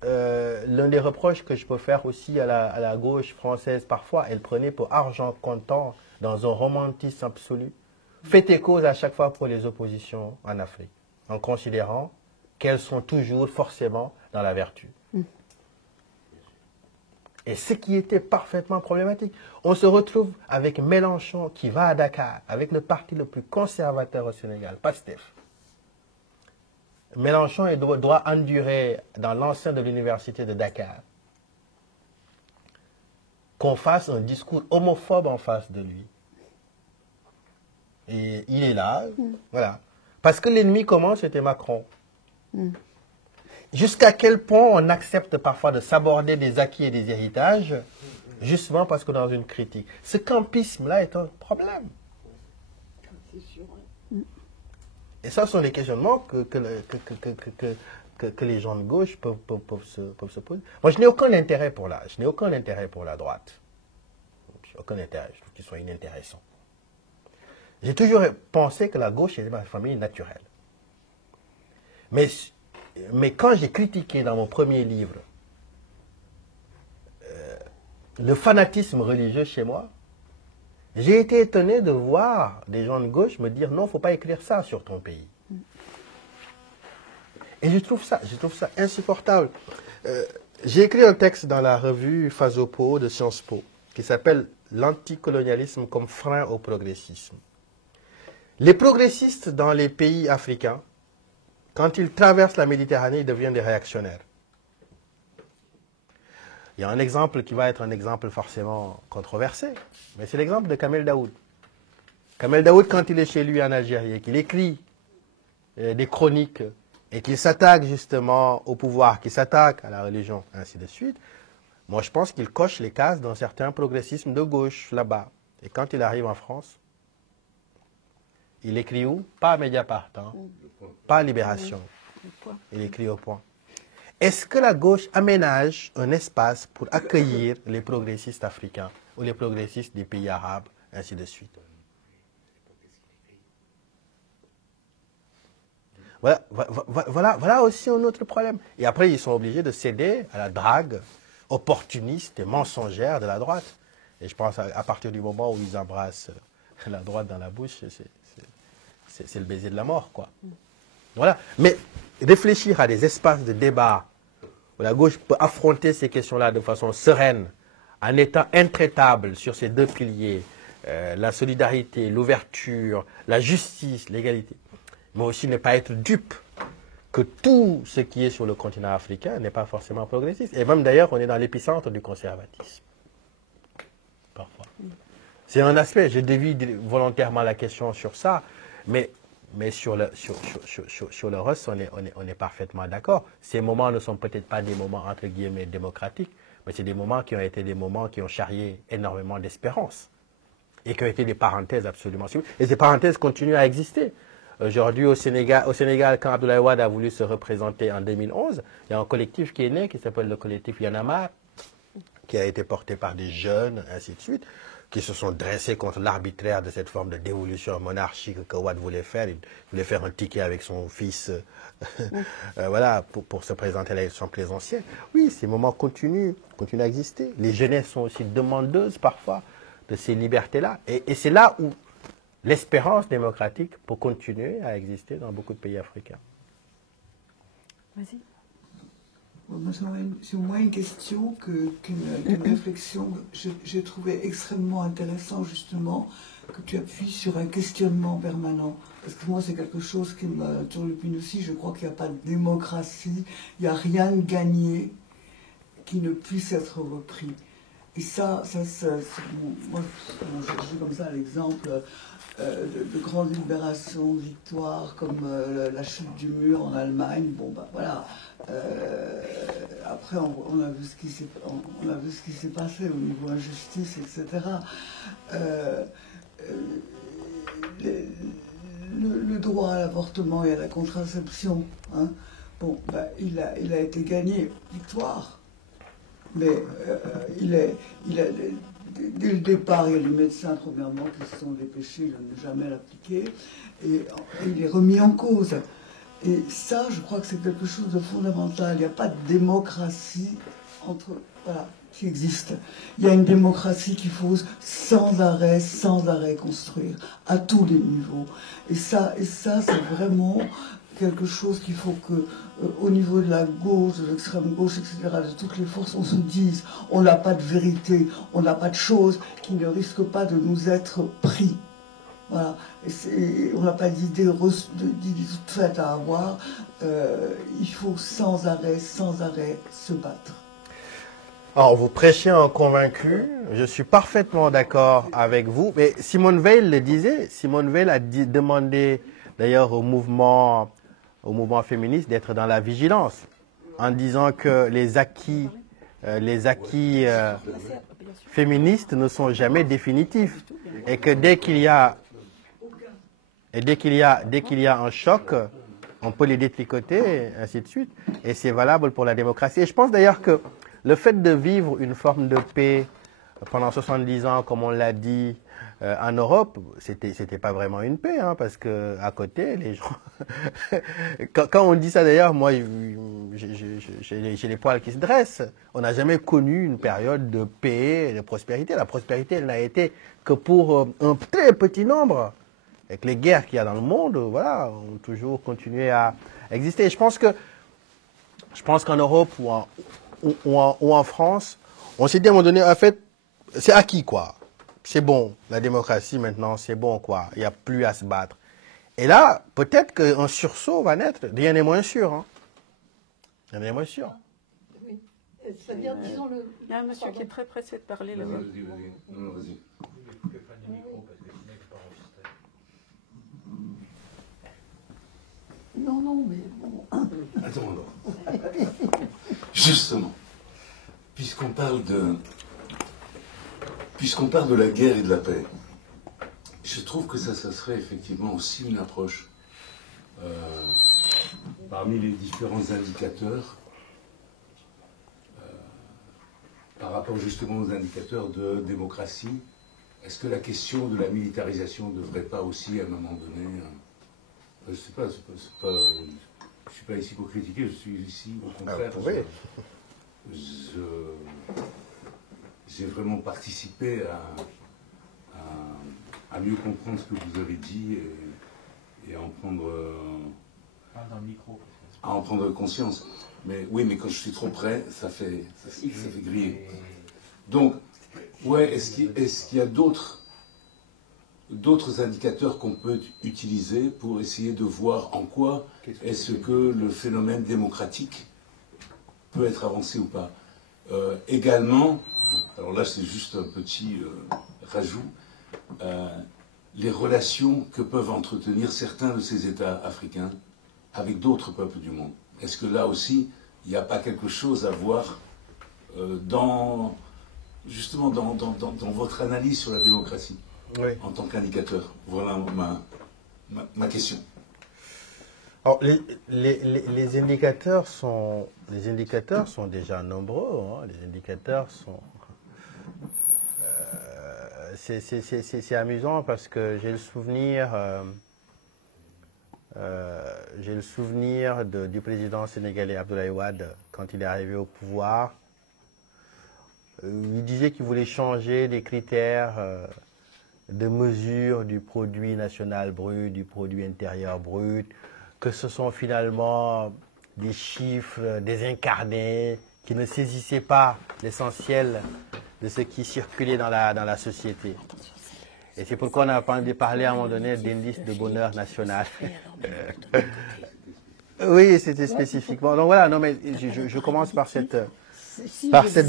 l'un des reproches que je peux faire aussi à la gauche française, parfois, elle prenait pour argent comptant dans un romantisme absolu, fait écho à chaque fois pour les oppositions en Afrique, en considérant qu'elles sont toujours forcément dans la vertu. Et ce qui était parfaitement problématique. On se retrouve avec Mélenchon qui va à Dakar, avec le parti le plus conservateur au Sénégal, PASTEF. Mélenchon doit endurer dans l'enceinte de l'université de Dakar qu'on fasse un discours homophobe en face de lui. Et il est là, voilà. Parce que l'ennemi commun, c'était Macron. Jusqu'à quel point on accepte parfois de s'aborder des acquis et des héritages, justement parce que dans une critique. Ce campisme-là est un problème. Et ça sont des questionnements que les gens de gauche peuvent se poser. Moi, je n'ai aucun intérêt pour la droite. Je n'ai aucun intérêt, je trouve qu'ils soient inintéressants. J'ai toujours pensé que la gauche était ma famille naturelle. Mais quand j'ai critiqué dans mon premier livre le fanatisme religieux chez moi, j'ai été étonné de voir des gens de gauche me dire non, il ne faut pas écrire ça sur ton pays. Et je trouve ça insupportable. J'ai écrit un texte dans la revue Fasopo de Sciences Po qui s'appelle « L'anticolonialisme comme frein au progressisme ». Les progressistes dans les pays africains, quand ils traversent la Méditerranée, ils deviennent des réactionnaires. Il y a un exemple qui va être un exemple forcément controversé, mais c'est l'exemple de Kamel Daoud. Kamel Daoud, quand il est chez lui en Algérie et qu'il écrit des chroniques et qu'il s'attaque justement au pouvoir, qu'il s'attaque à la religion, ainsi de suite, moi je pense qu'il coche les cases d'un certain progressisme de gauche là-bas. Et quand il arrive en France, il écrit où? Pas à Mediapart, hein? Pas à Libération. Il écrit au Point. Est-ce que la gauche aménage un espace pour accueillir les progressistes africains ou les progressistes des pays arabes, ainsi de suite? Voilà aussi un autre problème. Et après, ils sont obligés de céder à la drague opportuniste et mensongère de la droite. Et je pense à partir du moment où ils embrassent la droite dans la bouche, c'est le baiser de la mort, quoi. Voilà. Mais réfléchir à des espaces de débat où la gauche peut affronter ces questions-là de façon sereine, en étant intraitable sur ces deux piliers, la solidarité, l'ouverture, la justice, l'égalité, mais aussi ne pas être dupe que tout ce qui est sur le continent africain n'est pas forcément progressiste. Et même d'ailleurs, on est dans l'épicentre du conservatisme. Parfois. C'est un aspect, je dévie volontairement la question sur ça, mais sur le reste, on est parfaitement d'accord. Ces moments ne sont peut-être pas des moments entre guillemets démocratiques, mais c'est des moments qui ont été des moments qui ont charrié énormément d'espérance et qui ont été des parenthèses absolument sublimes. Et ces parenthèses continuent à exister. Aujourd'hui, au Sénégal, quand Abdoulaye Wade a voulu se représenter en 2011, il y a un collectif qui est né, qui s'appelle le collectif Yanamar, qui a été porté par des jeunes, ainsi de suite, qui se sont dressés contre l'arbitraire de cette forme de dévolution monarchique que Wade voulait faire. Il voulait faire un ticket avec son fils voilà, pour se présenter à l'élection présidentielle. Oui, ces moments continuent à exister. Les jeunesses sont aussi demandeuses parfois de ces libertés-là. Et c'est là où l'espérance démocratique peut continuer à exister dans beaucoup de pays africains. Vas-y. Moi, c'est moins une question qu'une réflexion. J'ai trouvé extrêmement intéressant, justement, que tu appuies sur un questionnement permanent. Parce que moi, c'est quelque chose qui me turlupine aussi. Je crois qu'il n'y a pas de démocratie, il n'y a rien de gagné qui ne puisse être repris. Et ça moi, je joue comme ça l'exemple de grandes libérations, victoires, comme la chute du mur en Allemagne. Bon, ben voilà. Après, on a vu ce qui s'est passé au niveau injustice, etc. Le droit à l'avortement et à la contraception, hein, bon, ben, il a été gagné, victoire. Mais dès le départ, il y a les médecins, premièrement, qui se sont dépêchés de ne jamais l'appliquer, et il est remis en cause. Et ça, je crois que c'est quelque chose de fondamental. Il n'y a pas de démocratie qui existe. Il y a une démocratie qu'il faut sans arrêt construire, à tous les niveaux. Et ça c'est vraiment quelque chose qu'il faut que, au niveau de la gauche, de l'extrême gauche, etc., de toutes les forces, on se dise, on n'a pas de vérité, on n'a pas de choses qui ne risquent pas de nous être pris. Voilà. Et on n'a pas d'idée toute faite à avoir. Il faut sans arrêt se battre. Alors, vous prêchez un convaincu, je suis parfaitement d'accord avec vous, mais Simone Veil le disait, Simone Veil a demandé d'ailleurs au mouvement féministe d'être dans la vigilance, en disant que les acquis féministes ne sont jamais définitifs, et que dès qu'il y a un choc, on peut les détricoter, et ainsi de suite, et c'est valable pour la démocratie. Et je pense d'ailleurs que le fait de vivre une forme de paix pendant 70 ans, comme on l'a dit, en Europe, c'était pas vraiment une paix, hein, parce que à côté, les gens... quand on dit ça d'ailleurs, moi, j'ai les poils qui se dressent. On n'a jamais connu une période de paix et de prospérité. La prospérité, elle n'a été que pour un très petit nombre. Avec les guerres qu'il y a dans le monde, voilà, ont toujours continué à exister. Et je pense qu'en Europe ou en France, on s'est dit à un moment donné, en fait, c'est acquis, quoi. C'est bon, la démocratie maintenant, c'est bon, quoi. Il n'y a plus à se battre. Et là, peut-être qu'un sursaut va naître. Rien n'est moins sûr, hein. Rien n'est moins sûr. Oui. C'est-à-dire, disons le. Il y a un monsieur qui est très pressé de parler là-bas. Vas-y. Non, mais bon. Attends alors. Justement, puisqu'on parle de la guerre et de la paix, je trouve que ça serait effectivement aussi une approche parmi les différents indicateurs par rapport justement aux indicateurs de démocratie. Est-ce que la question de la militarisation ne devrait pas aussi à un moment donné... je ne sais pas, je ne suis pas ici pour critiquer, je suis ici au contraire. J'ai vraiment participé à mieux comprendre ce que vous avez dit et à en prendre, à en prendre conscience. Mais oui, mais quand je suis trop près, ça fait griller. Donc, ouais, est-ce qu'il y a d'autres indicateurs qu'on peut utiliser pour essayer de voir en quoi est-ce que le phénomène démocratique peut être avancé ou pas. Également, alors là c'est juste un petit rajout, les relations que peuvent entretenir certains de ces États africains avec d'autres peuples du monde. Est-ce que là aussi, il n'y a pas quelque chose à voir justement dans votre analyse sur la démocratie? Oui. En tant qu'indicateur. Voilà ma question. Alors, les indicateurs sont déjà nombreux. Hein. Les indicateurs c'est amusant parce que j'ai le souvenir du président sénégalais Abdoulaye Wade quand il est arrivé au pouvoir. Il disait qu'il voulait changer les critères de mesure du produit national brut, du produit intérieur brut, que ce sont finalement des chiffres désincarnés qui ne saisissaient pas l'essentiel de ce qui circulait dans la société. Et c'est pourquoi on a parlé à un moment donné d'indice de bonheur national. Oui, c'était spécifiquement. Donc voilà, non mais je commence par cette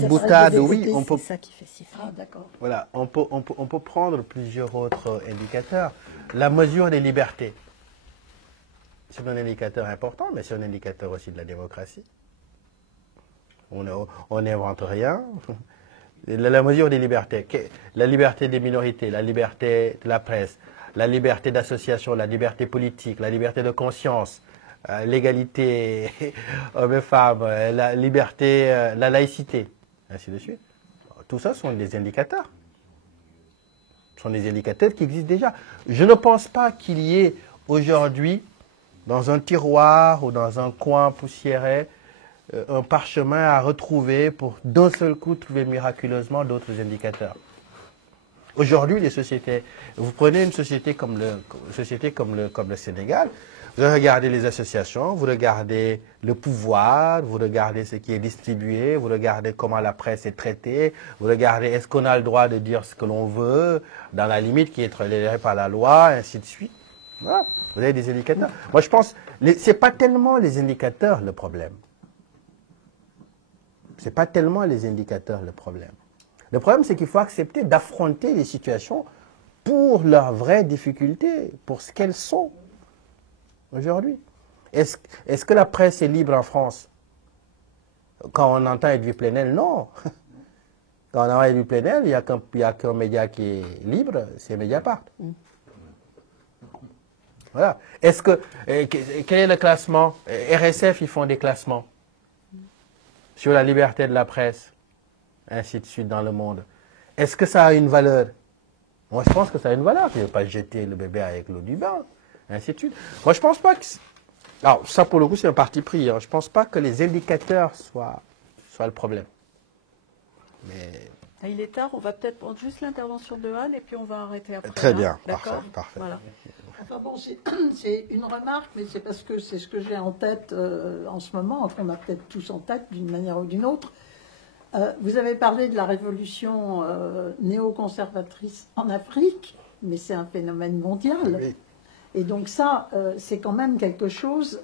boutade. Oui, on peut. C'est ça qui fait si fort. Ah, d'accord. Voilà, on peut prendre plusieurs autres indicateurs. La mesure des libertés. C'est un indicateur important, mais c'est un indicateur aussi de la démocratie. On n'invente rien. La mesure des libertés, la liberté des minorités, la liberté de la presse, la liberté d'association, la liberté politique, la liberté de conscience, l'égalité hommes et femmes, la liberté, la laïcité, ainsi de suite. Tout ça sont des indicateurs. Ce sont des indicateurs qui existent déjà. Je ne pense pas qu'il y ait aujourd'hui, dans un tiroir ou dans un coin poussiéré, un parchemin à retrouver pour d'un seul coup trouver miraculeusement d'autres indicateurs. Aujourd'hui, les sociétés, vous prenez une société comme le Sénégal, vous regardez les associations, vous regardez le pouvoir, vous regardez ce qui est distribué, vous regardez comment la presse est traitée, vous regardez est-ce qu'on a le droit de dire ce que l'on veut, dans la limite qui est tolérée par la loi, ainsi de suite. Voilà, vous avez des indicateurs. Moi, je pense, c'est pas tellement les indicateurs le problème. Ce n'est pas tellement les indicateurs le problème. Le problème, c'est qu'il faut accepter d'affronter les situations pour leurs vraies difficultés, pour ce qu'elles sont aujourd'hui. Est-ce que la presse est libre en France? Quand on entend Edwy Plenel, non. Quand on entend Edwy Plenel, il n'y a qu'un média qui est libre, c'est Mediapart. Voilà. Quel est le classement? RSF, ils font des classements sur la liberté de la presse, ainsi de suite dans le monde. Est-ce que ça a une valeur? Moi, je pense que ça a une valeur. Je ne vais pas jeter le bébé avec l'eau du bain, ainsi de suite. Moi, je ne pense pas que... Alors, ça, pour le coup, c'est un parti pris. Hein. Je ne pense pas que les indicateurs soient le problème. Mais... Il est tard, on va peut-être prendre juste l'intervention de Anne et puis on va arrêter après. Très bien, d'accord, parfait. Voilà. Enfin bon, c'est une remarque, mais c'est parce que c'est ce que j'ai en tête en ce moment, enfin, on a peut-être tous en tête d'une manière ou d'une autre. Vous avez parlé de la révolution néoconservatrice en Afrique, mais c'est un phénomène mondial. Oui. Et donc ça, c'est quand même quelque chose...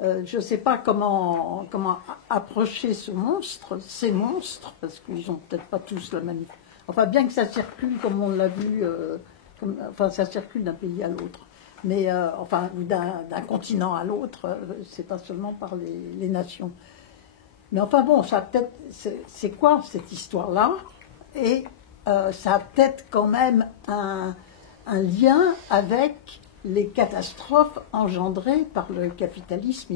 je ne sais pas comment approcher ces monstres, parce qu'ils n'ont peut-être pas tous la même... Enfin, bien que ça circule, comme on l'a vu, ça circule d'un pays à l'autre. Mais, d'un continent à l'autre, c'est pas seulement par les nations. Mais enfin bon, ça peut-être... C'est quoi cette histoire-là? Et ça a peut-être quand même un lien avec... les catastrophes engendrées par le capitalisme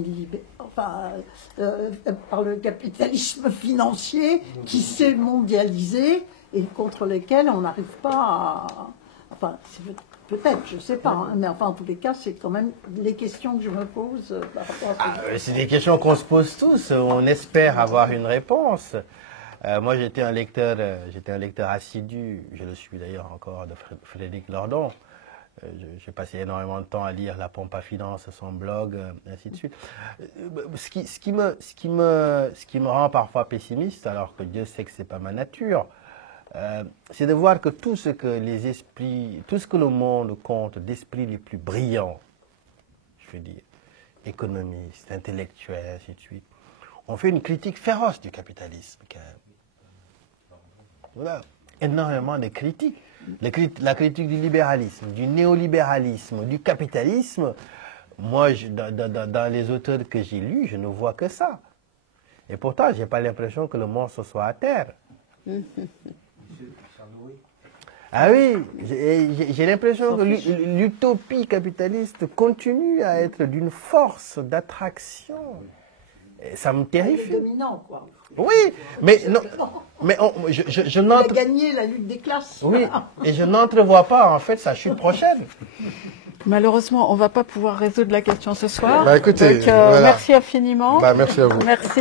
par le capitalisme financier qui s'est mondialisé et contre lesquels on n'arrive pas à... Enfin, peut-être, je ne sais pas, hein, mais enfin, en tous les cas, c'est quand même les questions que je me pose par rapport à ça. C'est des questions qu'on se pose tous, on espère avoir une réponse. Moi, j'étais un lecteur assidu, je le suis d'ailleurs encore, de Frédéric Lordon. J'ai passé énormément de temps à lire La Pompe à Finance, son blog, ainsi de suite. Ce qui me rend parfois pessimiste, alors que Dieu sait que c'est pas ma nature, c'est de voir que tout ce que le monde compte d'esprits les plus brillants, je veux dire, économistes, intellectuels, ainsi de suite, on fait une critique féroce du capitalisme, quand même. Voilà, énormément de critiques. La critique du libéralisme, du néolibéralisme, du capitalisme, moi, dans les auteurs que j'ai lus, je ne vois que ça. Et pourtant, je n'ai pas l'impression que le monstre soit à terre. Ah oui, j'ai l'impression que l'utopie capitaliste continue à être d'une force d'attraction Ça me Il terrifie. est dominant, quoi. Oui, mais non, mais je Il a n'entre... gagné la lutte des classes. Oui, et je n'entrevois pas en fait sa chute prochaine. Malheureusement, on ne va pas pouvoir résoudre la question ce soir. Bah, écoutez, Donc, voilà. merci infiniment. Bah, merci à vous. Merci.